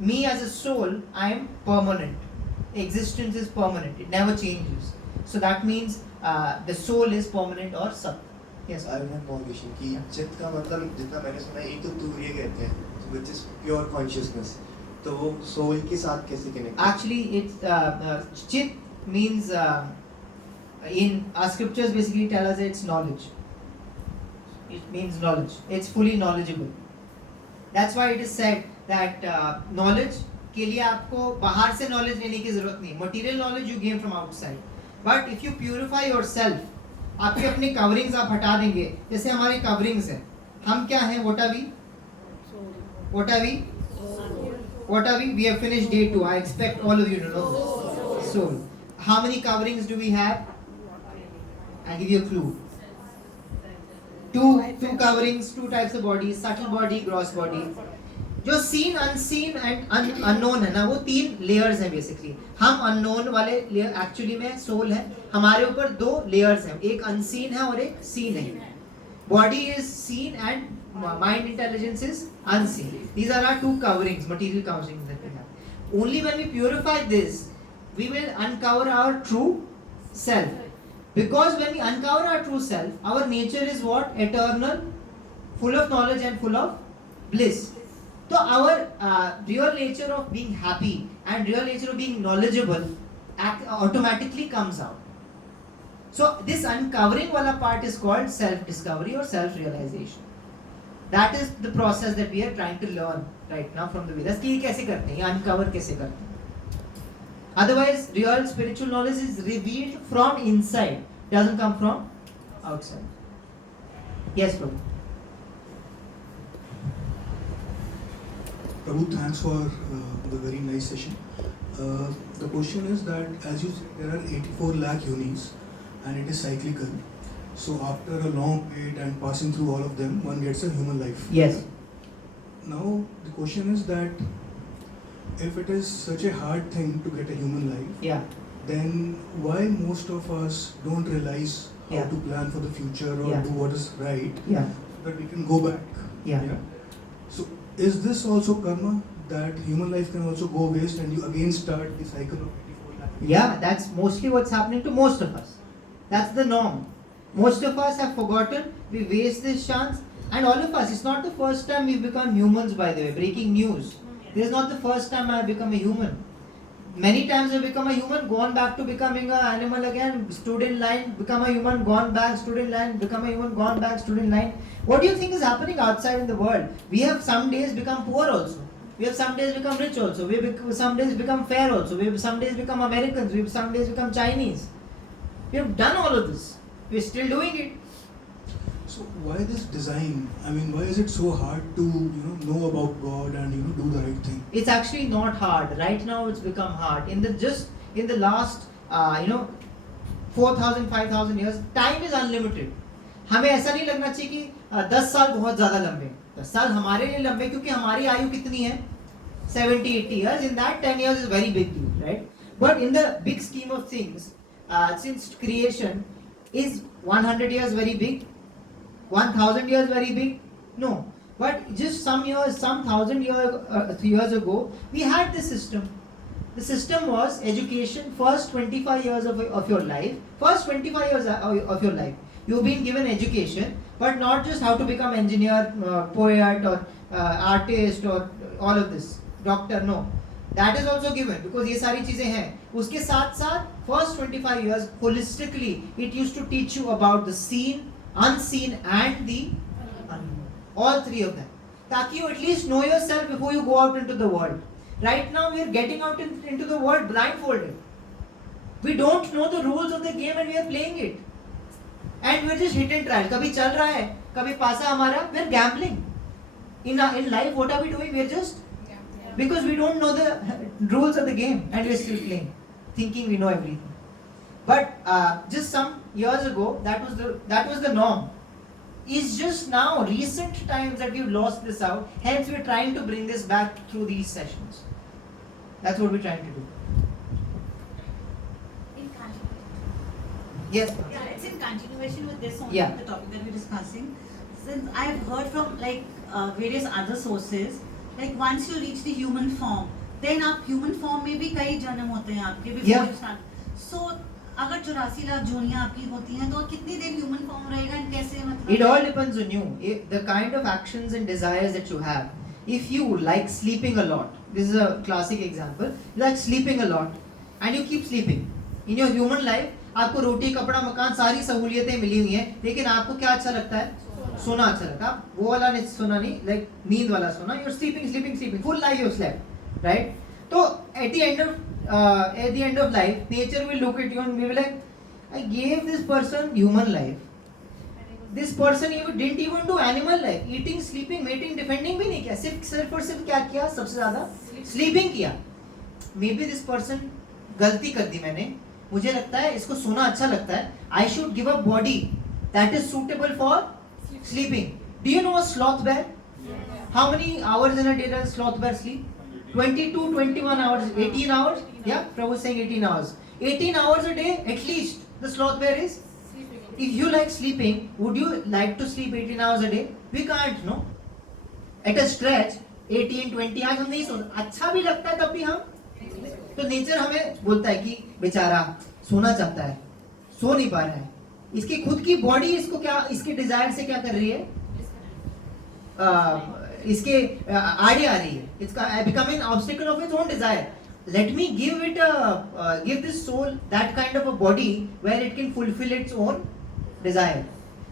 me as a soul, I am permanent. Existence is permanent. It never changes. So that means the soul is permanent or Sat. Yes. I have one question कि चित्त का मतलब जितना मैंने सुना है एक तो तूर्य कहते हैं which is pure consciousness, तो वो soul के साथ कैसे connect? Actually, it's Chit means in our scriptures basically tell us it's knowledge. It means knowledge. It's fully knowledgeable. That's why it is said that knowledge के लिए आपको बाहर से knowledge लेने की जरूरत नहीं. Material knowledge you gain from outside. But if you purify yourself, आपके अपने coverings आप हटा देंगे. जैसे हमारे coverings हैं. हम क्या हैं? What are we? What are we? What are we? We have finished day 2. I expect all of you to know. Soul. How many coverings do we have? I'll give you a clue. Two coverings, two types of bodies, subtle body, gross body. जो seen, unseen and unknown है ना, वो 3 layers हैं basically. हम unknown वाले layer actually में soul है. हमारे ऊपर 2 layers हैं. एक unseen है और एक seen है. Body is seen and mind intelligence is unseen. These are our 2 coverings, material coverings that we have. Only when we purify this, we will uncover our true self. Because when we uncover our true self, our nature is what? Eternal, full of knowledge and full of bliss. So our real nature of being happy and real nature of being knowledgeable automatically comes out. So this uncovering wala part is called self-discovery or self-realization. That is the process that we are trying to learn right now from the Vedas. कि ये कैसे करते हैं? ये uncover कैसे करते हैं? Otherwise, real spiritual knowledge is revealed from inside, doesn't come from outside. Yes, Prabhu. Prabhu, thanks for the very nice session. The question is that, as you said, there are 84 lakh yonis and it is cyclical. So after a long wait and passing through all of them, one gets a human life. Yes. Now the question is that if it is such a hard thing to get a human life, Yeah. then why most of us don't realize how Yeah. to plan for the future or Yeah. do what is right, Yeah. so that we can go back? Yeah. So is this also karma, that human life can also go waste and you again start the cycle of 84 lakh years? Yeah, that's mostly what's happening to most of us. That's the norm. Most of us have forgotten, we waste this chance, and all of us, it's not the first time we've become humans, by the way. Breaking news. This is not the first time I've become a human. Many times I've become a human, gone back to becoming an animal again, stood in line, become a human, gone back, stood in line, become a human, gone back, stood in line. What do you think is happening outside in the world? We have some days become poor also. We have some days become rich also. We have some days become fair also. We have some days become Americans. We have some days become Chinese. We have done all of this. We are still doing it. So why this design? I mean, why is it so hard to know about God and do the right thing? It's actually not hard. Right now it's become hard. In the last 4,000, 5,000 years, time is unlimited. हमें ऐसा नहीं लगना चाहिए कि 10 साल बहुत ज़्यादा लंबे. 10 साल हमारे लिए लंबे क्योंकि हमारी आयु कितनी है? 70, 80 years. In that 10 years is very big deal, right? But in the big scheme of things, since creation, is 100 years very big? 1,000 years very big? No. But just some years, some 1,000 years ago, we had this system. The system was education, first 25 years of your life. First 25 years of your life. You've been given education, but not just how to become engineer, poet or artist or all of this. Doctor, no. That is also given because ये सारी चीजें हैं. उसके साथ साथ first 25 years holistically it used to teach you about the seen, unseen and the unknown. All 3 of them. ताकि you at least know yourself before you go out into the world. Right now we are getting out into the world blindfolded. We don't know the rules of the game and we are playing it. And we are just hit and try. कभी चल रहा है, कभी पासा हमारा. We are gambling. In life, what are we doing? We are just because we don't know the rules of the game and we are still playing, thinking we know everything. But just some years ago, that was the norm. It's just now, recent times that we've lost this out. Hence, we're trying to bring this back through these sessions. That's what we're trying to do. In continuation. Yes. Yeah, it's in continuation with this only, Yeah. the topic that we're discussing. Since I've heard from like various other sources, like once you reach the human form, then आप human form में भी कई जन्म होते हैं आपके before Yeah. you start. So अगर 84 लाख जोनियां आपकी होती हैं तो कितनी देर human form रहेगा and कैसे मतलब? It all depends on you. The kind of actions and desires that you have. If you like sleeping a lot, this is a classic example. You like sleeping a lot, and you keep sleeping. In your human life, आपको रोटी, कपड़ा, मकान, सारी सहूलियतें मिली हुई हैं, लेकिन आपको क्या अच्छा लगता है? सोना अच्छा लगता है. वो वाला नहीं सोना नहीं, like नींद वाला सोना. You're sleeping. Full life you slept, right? So at the end of life, nature will look at you and be like, I gave this person human life. This person even didn't even do animal life. Eating, sleeping, mating, defending भी नहीं किया. सिर्फ और सिर्फ क्या किया? सबसे ज़्यादा sleeping किया. Maybe this person गलती कर दी मैंने. मुझे लगता है इसको सोना अच्छा लगता है. I should give a body that is suitable for sleeping. Do you know a sloth bear? How many hours in a day does sloth bear sleep? 22, 21 hours, 18 hours? Yeah, Prabhu is saying 18 hours. 18 hours a day at least the sloth bear is. If you like sleeping, would you like to sleep 18 hours a day? We can't, no? At a stretch, 18, 20 hours हम नहीं सो. अच्छा भी लगता है तब भी हम. तो नेचर हमें बोलता है कि बेचारा सोना चाहता है, सो नहीं पा रहा है. इसकी खुद की बॉडी इसको क्या, इसके डिजायर से क्या कर रही है? इसके आड़े आ रही है. It's becoming an obstacle of its own desire. Let me give this soul that kind of a body where it can fulfill its own desire.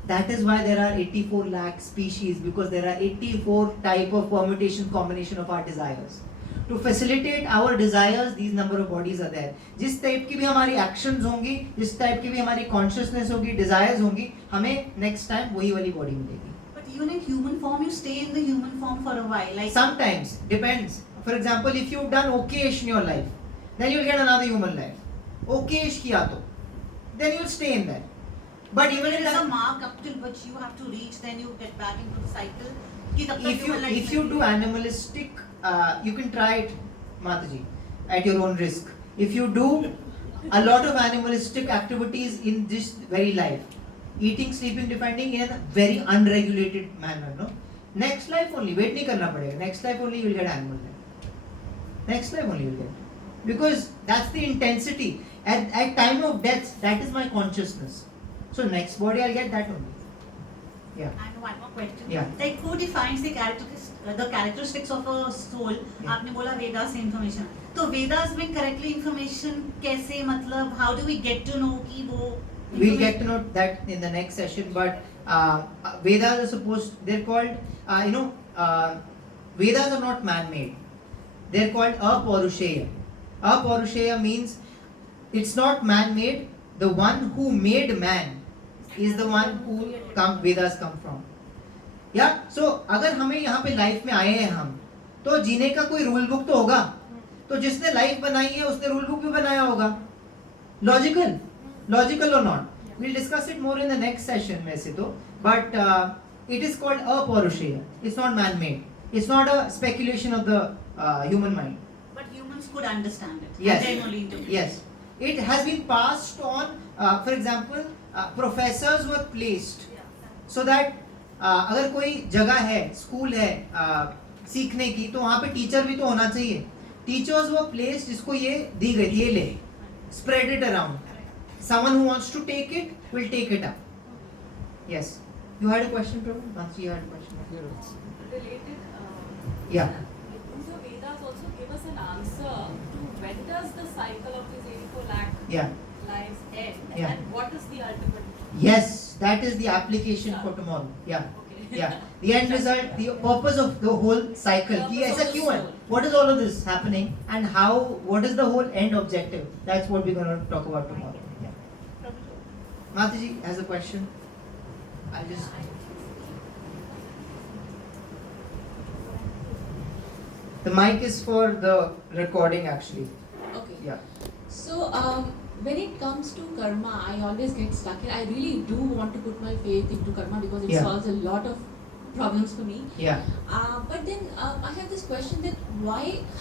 That is why there are 84 lakh species, because there are 84 type of permutation combination of our desires. To facilitate our desires, these number of bodies are there. जिस type की भी हमारी actions होंगी, जिस type की भी हमारी consciousness होगी, desires होंगी, हमें next time वही वाली body मिलेगी. But even in human form, you stay in the human form for a while. Like Sometimes, depends. For example, if you've done okay-ish in your life, then you'll get another human life. Okay-ish किया तो, then you'll stay in that. But even in there is a that, mark up till which you have to reach, then you get back into the cycle. कि तब तक if human life you में- do animalistic, you can try it, Mataji, at your own risk. If you do a lot of animalistic activities in this very life, eating, sleeping, defending in a very unregulated manner, no? Next life only, wait नहीं करना पड़ेगा. Next life only you will get animal life. Next life only you will get. Because that's the intensity. At time of death, that is my consciousness. So next body I'll get that only. Yeah. And one more question. Yeah. Like who defines the characteristics of a soul? Yeah. आपने बोला Vedas से information. तो Vedas में correctly information कैसे मतलब how do we get to know कि वो We'll get to know that in the next session, but Vedas are supposed, they're called, Vedas are not man-made. They're called Aparusheya. Aparusheya means it's not man-made. The one who made man is the one who Vedas come from. Yeah, so अगर हमें यहाँ पे life में आए हैं हम, तो जीने का कोई रूल बुक तो होगा. तो जिसने लाइफ बनाई है उसने रूल बुक भी बनाया होगा. Logical or not? We'll discuss it more in the next session, वैसे तो. But it is called Aparusheya. It's not man-made. It's not a speculation of the human mind. but humans could understand it. Yes. And then only interpret. Yes. It has been passed on. For example, professors were placed so that अगर कोई जगह है, school है सीखने की, तो वहाँ पे टीचर भी तो होना चाहिए. Teachers were placed, जिसको ये दी गई, ये ले, spread it around. Someone who wants to take it will take it up. Yes. You had a question, Prabhu? Once you had a question. Related, Yeah. so Vedas also give us an answer to when does the cycle of these 84 lakh Yeah. lives end, Yeah. and what is the ultimate? Yes, that is the application for tomorrow. Yeah. Okay. Yeah. The end result, the purpose of the whole cycle. कि Purpose ऐसा of the क्यों है? soul. What is all of this happening and how? What is the whole end objective? That's what we're going to talk about tomorrow. Yeah. Mataji has a question. I'll just. The mic is for the recording actually. Okay. Yeah. So when it comes to karma, I always get stuck. I really do want to put my faith into karma because it Yeah. solves a lot of problems for me. Yeah. But then I have this question that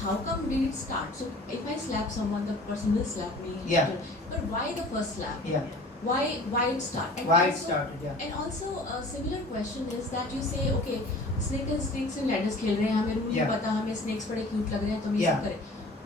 how come did it start? So if I slap someone, the person will slap me. Yeah. But why the first slap? Yeah. Why it start? Why it also- started? Yeah. And also a similar question is that you say, okay, snakes and ladders खेल रहे हैं, हमें rule नहीं Yeah. पता, हमें snakes बड़े cute लग रहे हैं, तो हम ये Yeah. सब करें.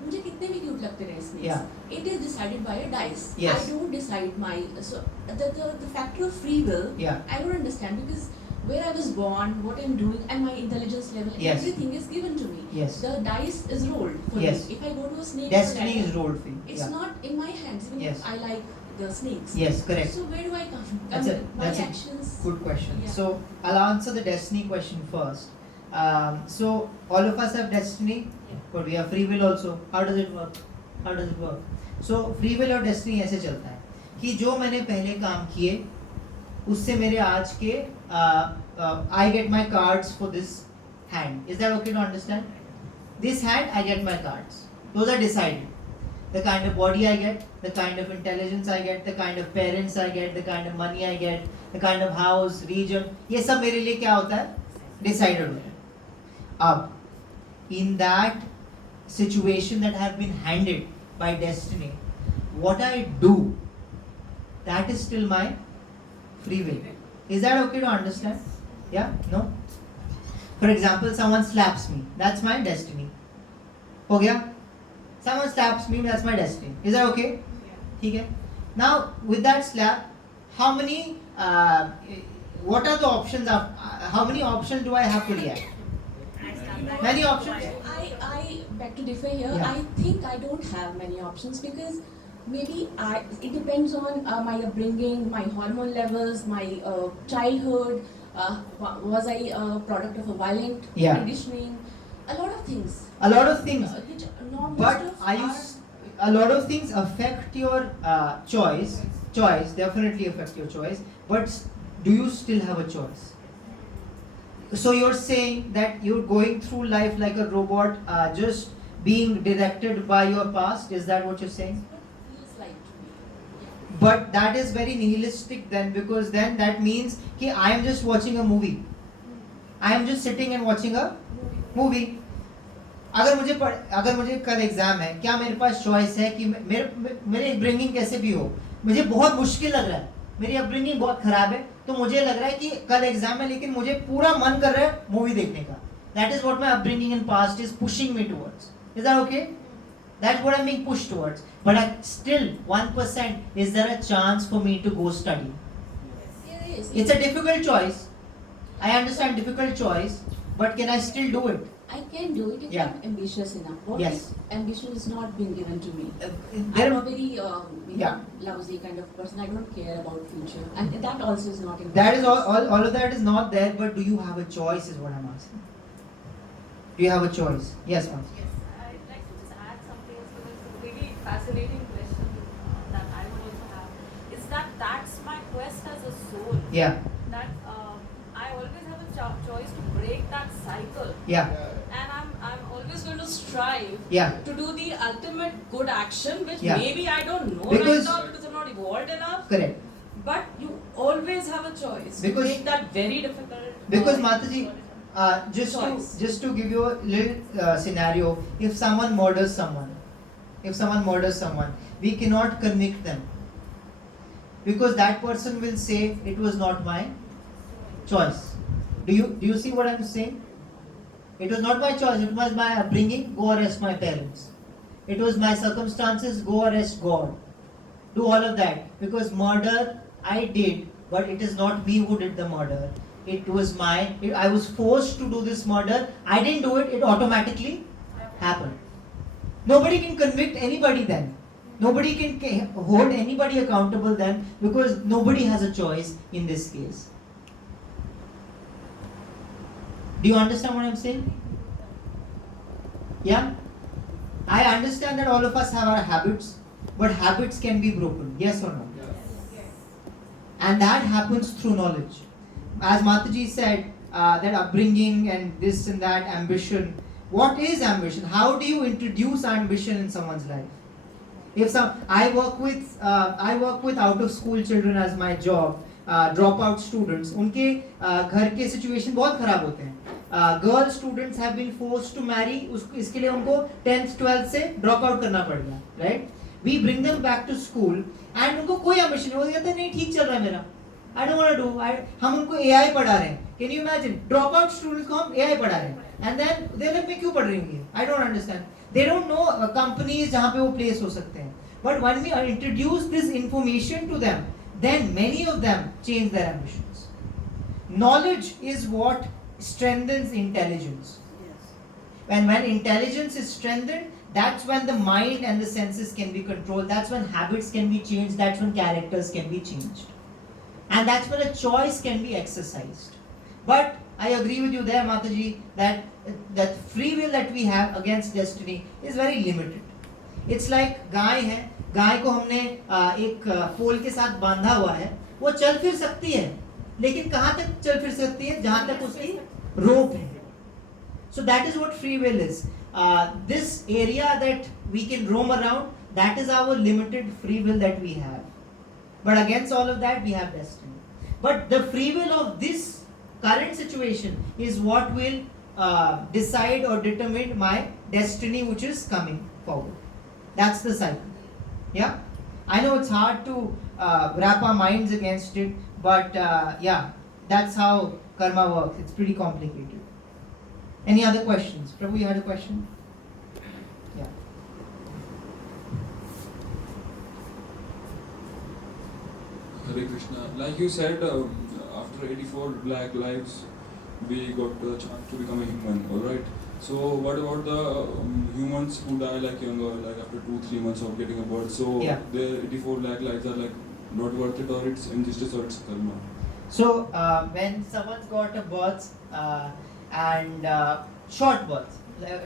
मुझे कितने भी cute लगते रहे snakes. Yeah. It is decided by a dice. Yes. I don't decide my so the factor of free will. Yeah. I don't understand because where I was born, what I'm doing, and my intelligence level, Yes. everything is given to me. Yes. The dice is rolled for Yes. me. If I go to a snake, Destiny ladder, is rolled for you. It's Yeah. not in my hands. Even Yes. if I like the snakes. Yes, correct. So where do I come from? That's a My that's a actions. good question. Yeah. So I'll answer the destiny question first. So all of us have destiny, but we have free will also. How does it work? How does it work? So free will और destiny ऐसे चलता है कि जो मैंने पहले काम किए उससे मेरे आज के I get my cards for this hand. Is that okay to understand? This hand I get my cards. Those are decided. The kind of body I get, the kind of intelligence I get, the kind of parents I get, the kind of money I get, the kind of house, region, ये सब मेरे लिए क्या होता है? Decided होता है. अब, in that situation that have been handed by destiny, what I do, that is still my free will. Is that okay to understand? Yeah? No? For example, someone slaps me. That's my destiny. हो गया? Someone slaps me, that's my destiny. Is that okay? ठीक है. Now, with that slap, how many, what are the options of, how many options do I have to react? Many options? I beg to differ here. Yeah. I think I don't have many options because maybe it depends on my upbringing, my hormone levels, my childhood. Was I a product of a violent Yeah. conditioning? A lot of things. A lot of things. Which most But of are you, are- a lot of things affect your choice, definitely affect your choice, but do you still have a choice? So you're saying that you're going through life like a robot, just being directed by your past, is that what you're saying? What feels like to me. Yeah. But that is very nihilistic then, because then that means कि I am just watching a movie. I am just sitting and watching a movie. अगर मुझे कल exam है, क्या मेरे पास choice है कि मेरे अपब्रिंगिंग कैसे भी हो, मुझे बहुत मुश्किल लग रहा है, मेरी अपब्रिंगिंग बहुत खराब है, तो मुझे लग रहा है कि कल एग्जाम है लेकिन मुझे पूरा मन कर रहा है मूवी देखने का. That is what my upbringing in past is pushing me towards. Is that okay? That's what I'm being pushed towards. But I still 1%, is there a chance for me to go study? There is. It's a difficult choice. I understand difficult choice, but can I still do it? I can do it if Yeah. I'm ambitious enough. What Yes. if ambition is not being given to me? There I'm a are- very Yeah. lousy kind of person. I don't care about future, and that also is not in. That is all of that is not there, but do you have a choice is what I'm asking. Do you have a choice? Yes, ma'am. Yes, I'd like to just add something because it's a really fascinating question that I would also have. Is that's my quest as a soul? Yeah, That I always have a choice to break that cycle, yeah, and I'm always going to strive yeah. to do the ultimate good action, which Yeah. maybe I don't know Because- right now because I'm not evolved enough. Correct. But you always have a choice Because- to make that very difficult. Because Mataji, Choice. just to give you a little scenario, if someone murders someone, we cannot convict them because that person will say it was not my choice. Do you see what I'm saying? It was not my choice. It was my upbringing. Go arrest my parents. It was my circumstances. Go arrest God. Do all of that because murder I did, but it is not me who did the murder. It was I was forced to do this murder. I didn't do it. It automatically happened. Nobody can convict anybody then. Nobody can hold anybody accountable then because nobody has a choice in this case. Do you understand what I'm saying? Yeah? I understand that all of us have our habits, but habits can be broken. Yes or no? And that happens through knowledge. As Mataji said, that upbringing and this and that, ambition. What is ambition? How do you introduce ambition in someone's life? If I work with out of school children as my job, dropout students. उनके घर के situation बहुत खराब होते हैं. Girl students have been forced to marry. इसके लिए उनको 10th 12th से drop out करना पड़ गया, right? We bring them back to school and उनको कोई ambition नहीं, वो कहते हैं नहीं ठीक चल रहा है मेरा. I don't want to do. हम उनको AI पढ़ा रहे हैं. Can you imagine? Dropout students को हम AI पढ़ा रहे हैं. And then they're like मैं क्यों पढ़ रही हूँ ये? I don't understand. They don't know companies जहाँ पे वो place हो सकते हैं. But when we introduce this information to them, then many of them change their ambitions. Knowledge is what strengthens intelligence. Yes. When intelligence is strengthened, that's when the mind and the senses can be controlled. That's when habits can be changed. That's when characters can be changed. And that's when a choice can be exercised. But I agree with you there, Mataji, that free will that we have against destiny is very limited. It's like गाय है, गाय को हमने एक पोल के साथ बांधा हुआ है, वो चल फिर सकती है, लेकिन कहाँ तक चल फिर सकती है? जहाँ तक उसकी रोप है. So that is what free will is. This area that we can roam around, that is our limited free will that we have. But against all of that, we have destiny. But the free will of this current situation is what will decide or determine my destiny which is coming forward. That's the cycle. Yeah? I know it's hard to wrap our minds against it, but yeah, that's how karma works. It's pretty complicated. Any other questions? Prabhu, you had a question? Yeah. Hare Krishna. Like you said, after 84 lakh lives, we got the chance to become a human, alright? So what about the humans who die like younger, like after 2-3 months of getting a birth? So Yeah. the 84 lakh lives are like not worth it, or it's injustice, or it's karma? So when someone's got a birth and short birth,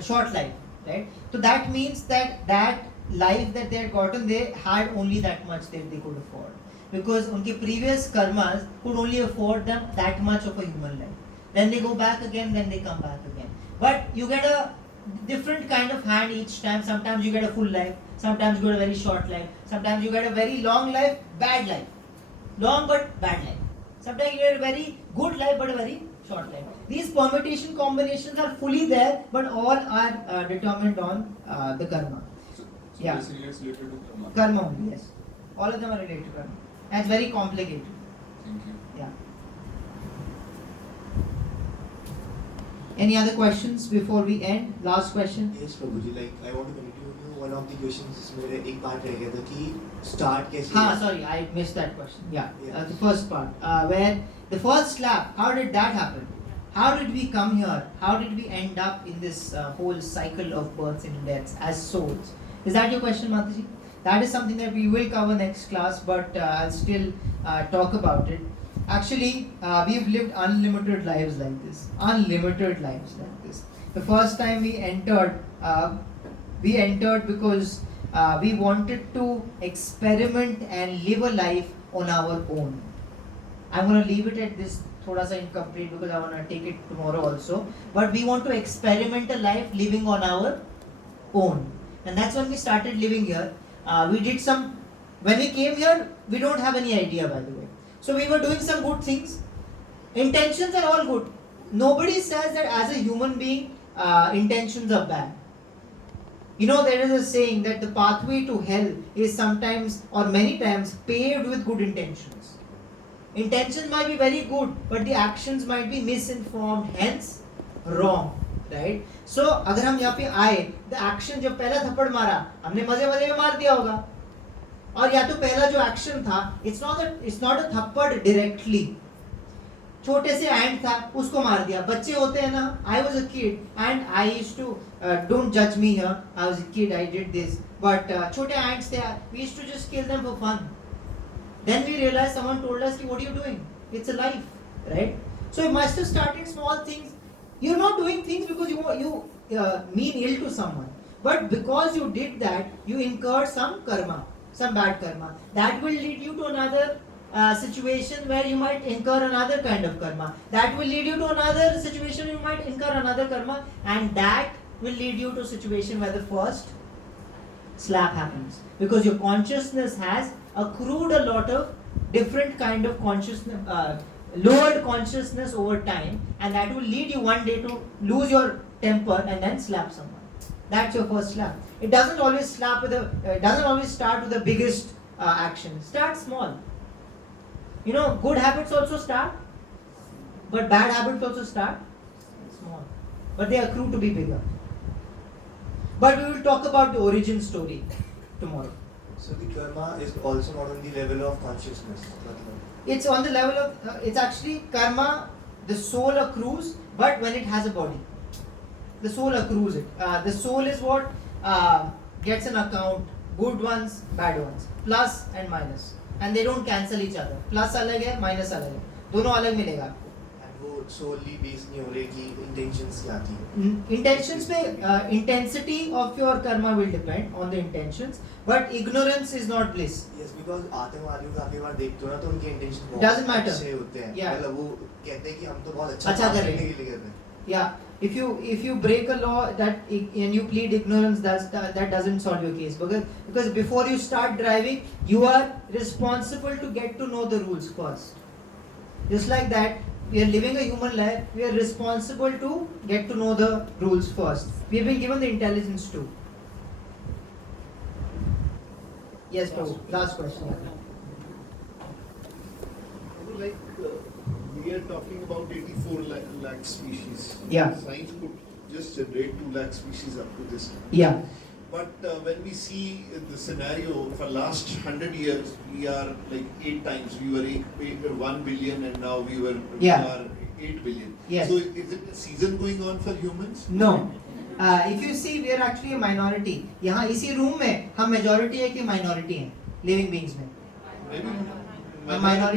short life, right? So that means that life that they had gotten, they had only that much that they could afford. Because unke previous karmas could only afford them that much of a human life. Then they go back again, then they come back again. But you get a different kind of hand each time. Sometimes you get a full life, sometimes you get a very short life, sometimes you get a very long life, bad life. Long but bad life. Sometimes you get a very good life but a very short life. These permutation combinations are fully there, but all are determined on the karma. So Yeah. basically it's related to karma. Karma only, yes. All of them are related to karma. And it's very complicated. Thank you. Yeah. Any other questions before we end? Last question. Yes, Prabhuji, like I want to continue one of the questions जिसमें मेरा एक part रह गया था कि start कैसे Ah, हुआ? sorry, I missed that question. Yeah, Yeah. the first part. Where the first slap, how did that happen? How did we come here? How did we end up in this whole cycle of births and deaths as souls? Is that your question, Mataji? That is something that we will cover next class, but I'll still talk about it. Actually, we've lived unlimited lives like this. Unlimited lives like this. The first time we entered because we wanted to experiment and live a life on our own. I'm going to leave it at this, thoda sa incomplete, because I want to take it tomorrow also. But we want to experiment a life living on our own. And that's when we started living here. When we came here, we don't have any idea, by the way. So we were doing some good things. Intentions are all good. Nobody says that as a human being, intentions are bad. You know, there is a saying that the pathway to hell is sometimes or many times paved with good intentions. Intentions might be very good, but the actions might be misinformed, hence wrong. Right? So, अगर हम यहाँ पे आए, the action जो पहला थप्पड़ मारा, हमने मजे में मार दिया होगा. और या तो पहला जो एक्शन था, it's not a थप्पड़ directly. छोटे से ant था, उसको मार दिया. बच्चे होते हैं ना, I was a kid and I used to don't judge me here. I was a kid, I did this. But छोटे ants थे, we used to just kill them for fun. Then we realized someone told us, what are you doing? It's a life, right? So you must have started small things. You're not doing things because you mean ill to someone. But because you did that, you incurred some karma, some bad karma. That will lead you to another situation where you might incur another kind of karma. That will lead you to another situation you might incur another karma. And that will lead you to a situation where the first slap happens, because your consciousness has accrued a lot of different kind of consciousness, lowered consciousness over time, and that will lead you one day to lose your temper and then slap someone. That's your first slap. It doesn't always start with the biggest action. Start small. You know, good habits also start, but bad habits also start small, but they accrue to be bigger. But we will talk about the origin story tomorrow. So the karma is also not on the level of consciousness. It's on the level of, it's actually karma, the soul accrues, but when it has a body. The soul accrues it. The soul is what gets an account, good ones, bad ones, plus and minus. And they don't cancel each other. Plus अलग है, minus अलग है. दोनों अलग मिलेगा आपको. And वो solely based नहीं हो रही कि intentions क्या थी. Intentions पे intensity of your karma will depend on the intentions, but ignorance is not bliss. Yes, because आतंकवादियों को काफी बार देखते हो ना तो उनके intentions Doesn't matter. अच्छे होते हैं. Yeah. मतलब वो कहते हैं कि हम तो बहुत अच्छा अच्छा कर काम रहे करने हैं. के लिए कर रहे हैं. Yeah, if you break a law and you plead ignorance, that doesn't solve your case, because before you start driving, you are responsible to get to know the rules first. Just like that, we are living a human life. We are responsible to get to know the rules first. We have been given the intelligence too. Yes, Prabhu. Last question. Like we are talking about 84 lakh species. Yeah. Science could just generate 2 lakh species up to this time. Yeah. But when we see the scenario for last 100 years, we are like 8 times. We were 1 billion and now we are 8 billion. Yes. So is it a season going on for humans? No. If you see, we are actually a minority. यहाँ इसी room में हम majority है कि minority हैं living beings में. Maybe हम minority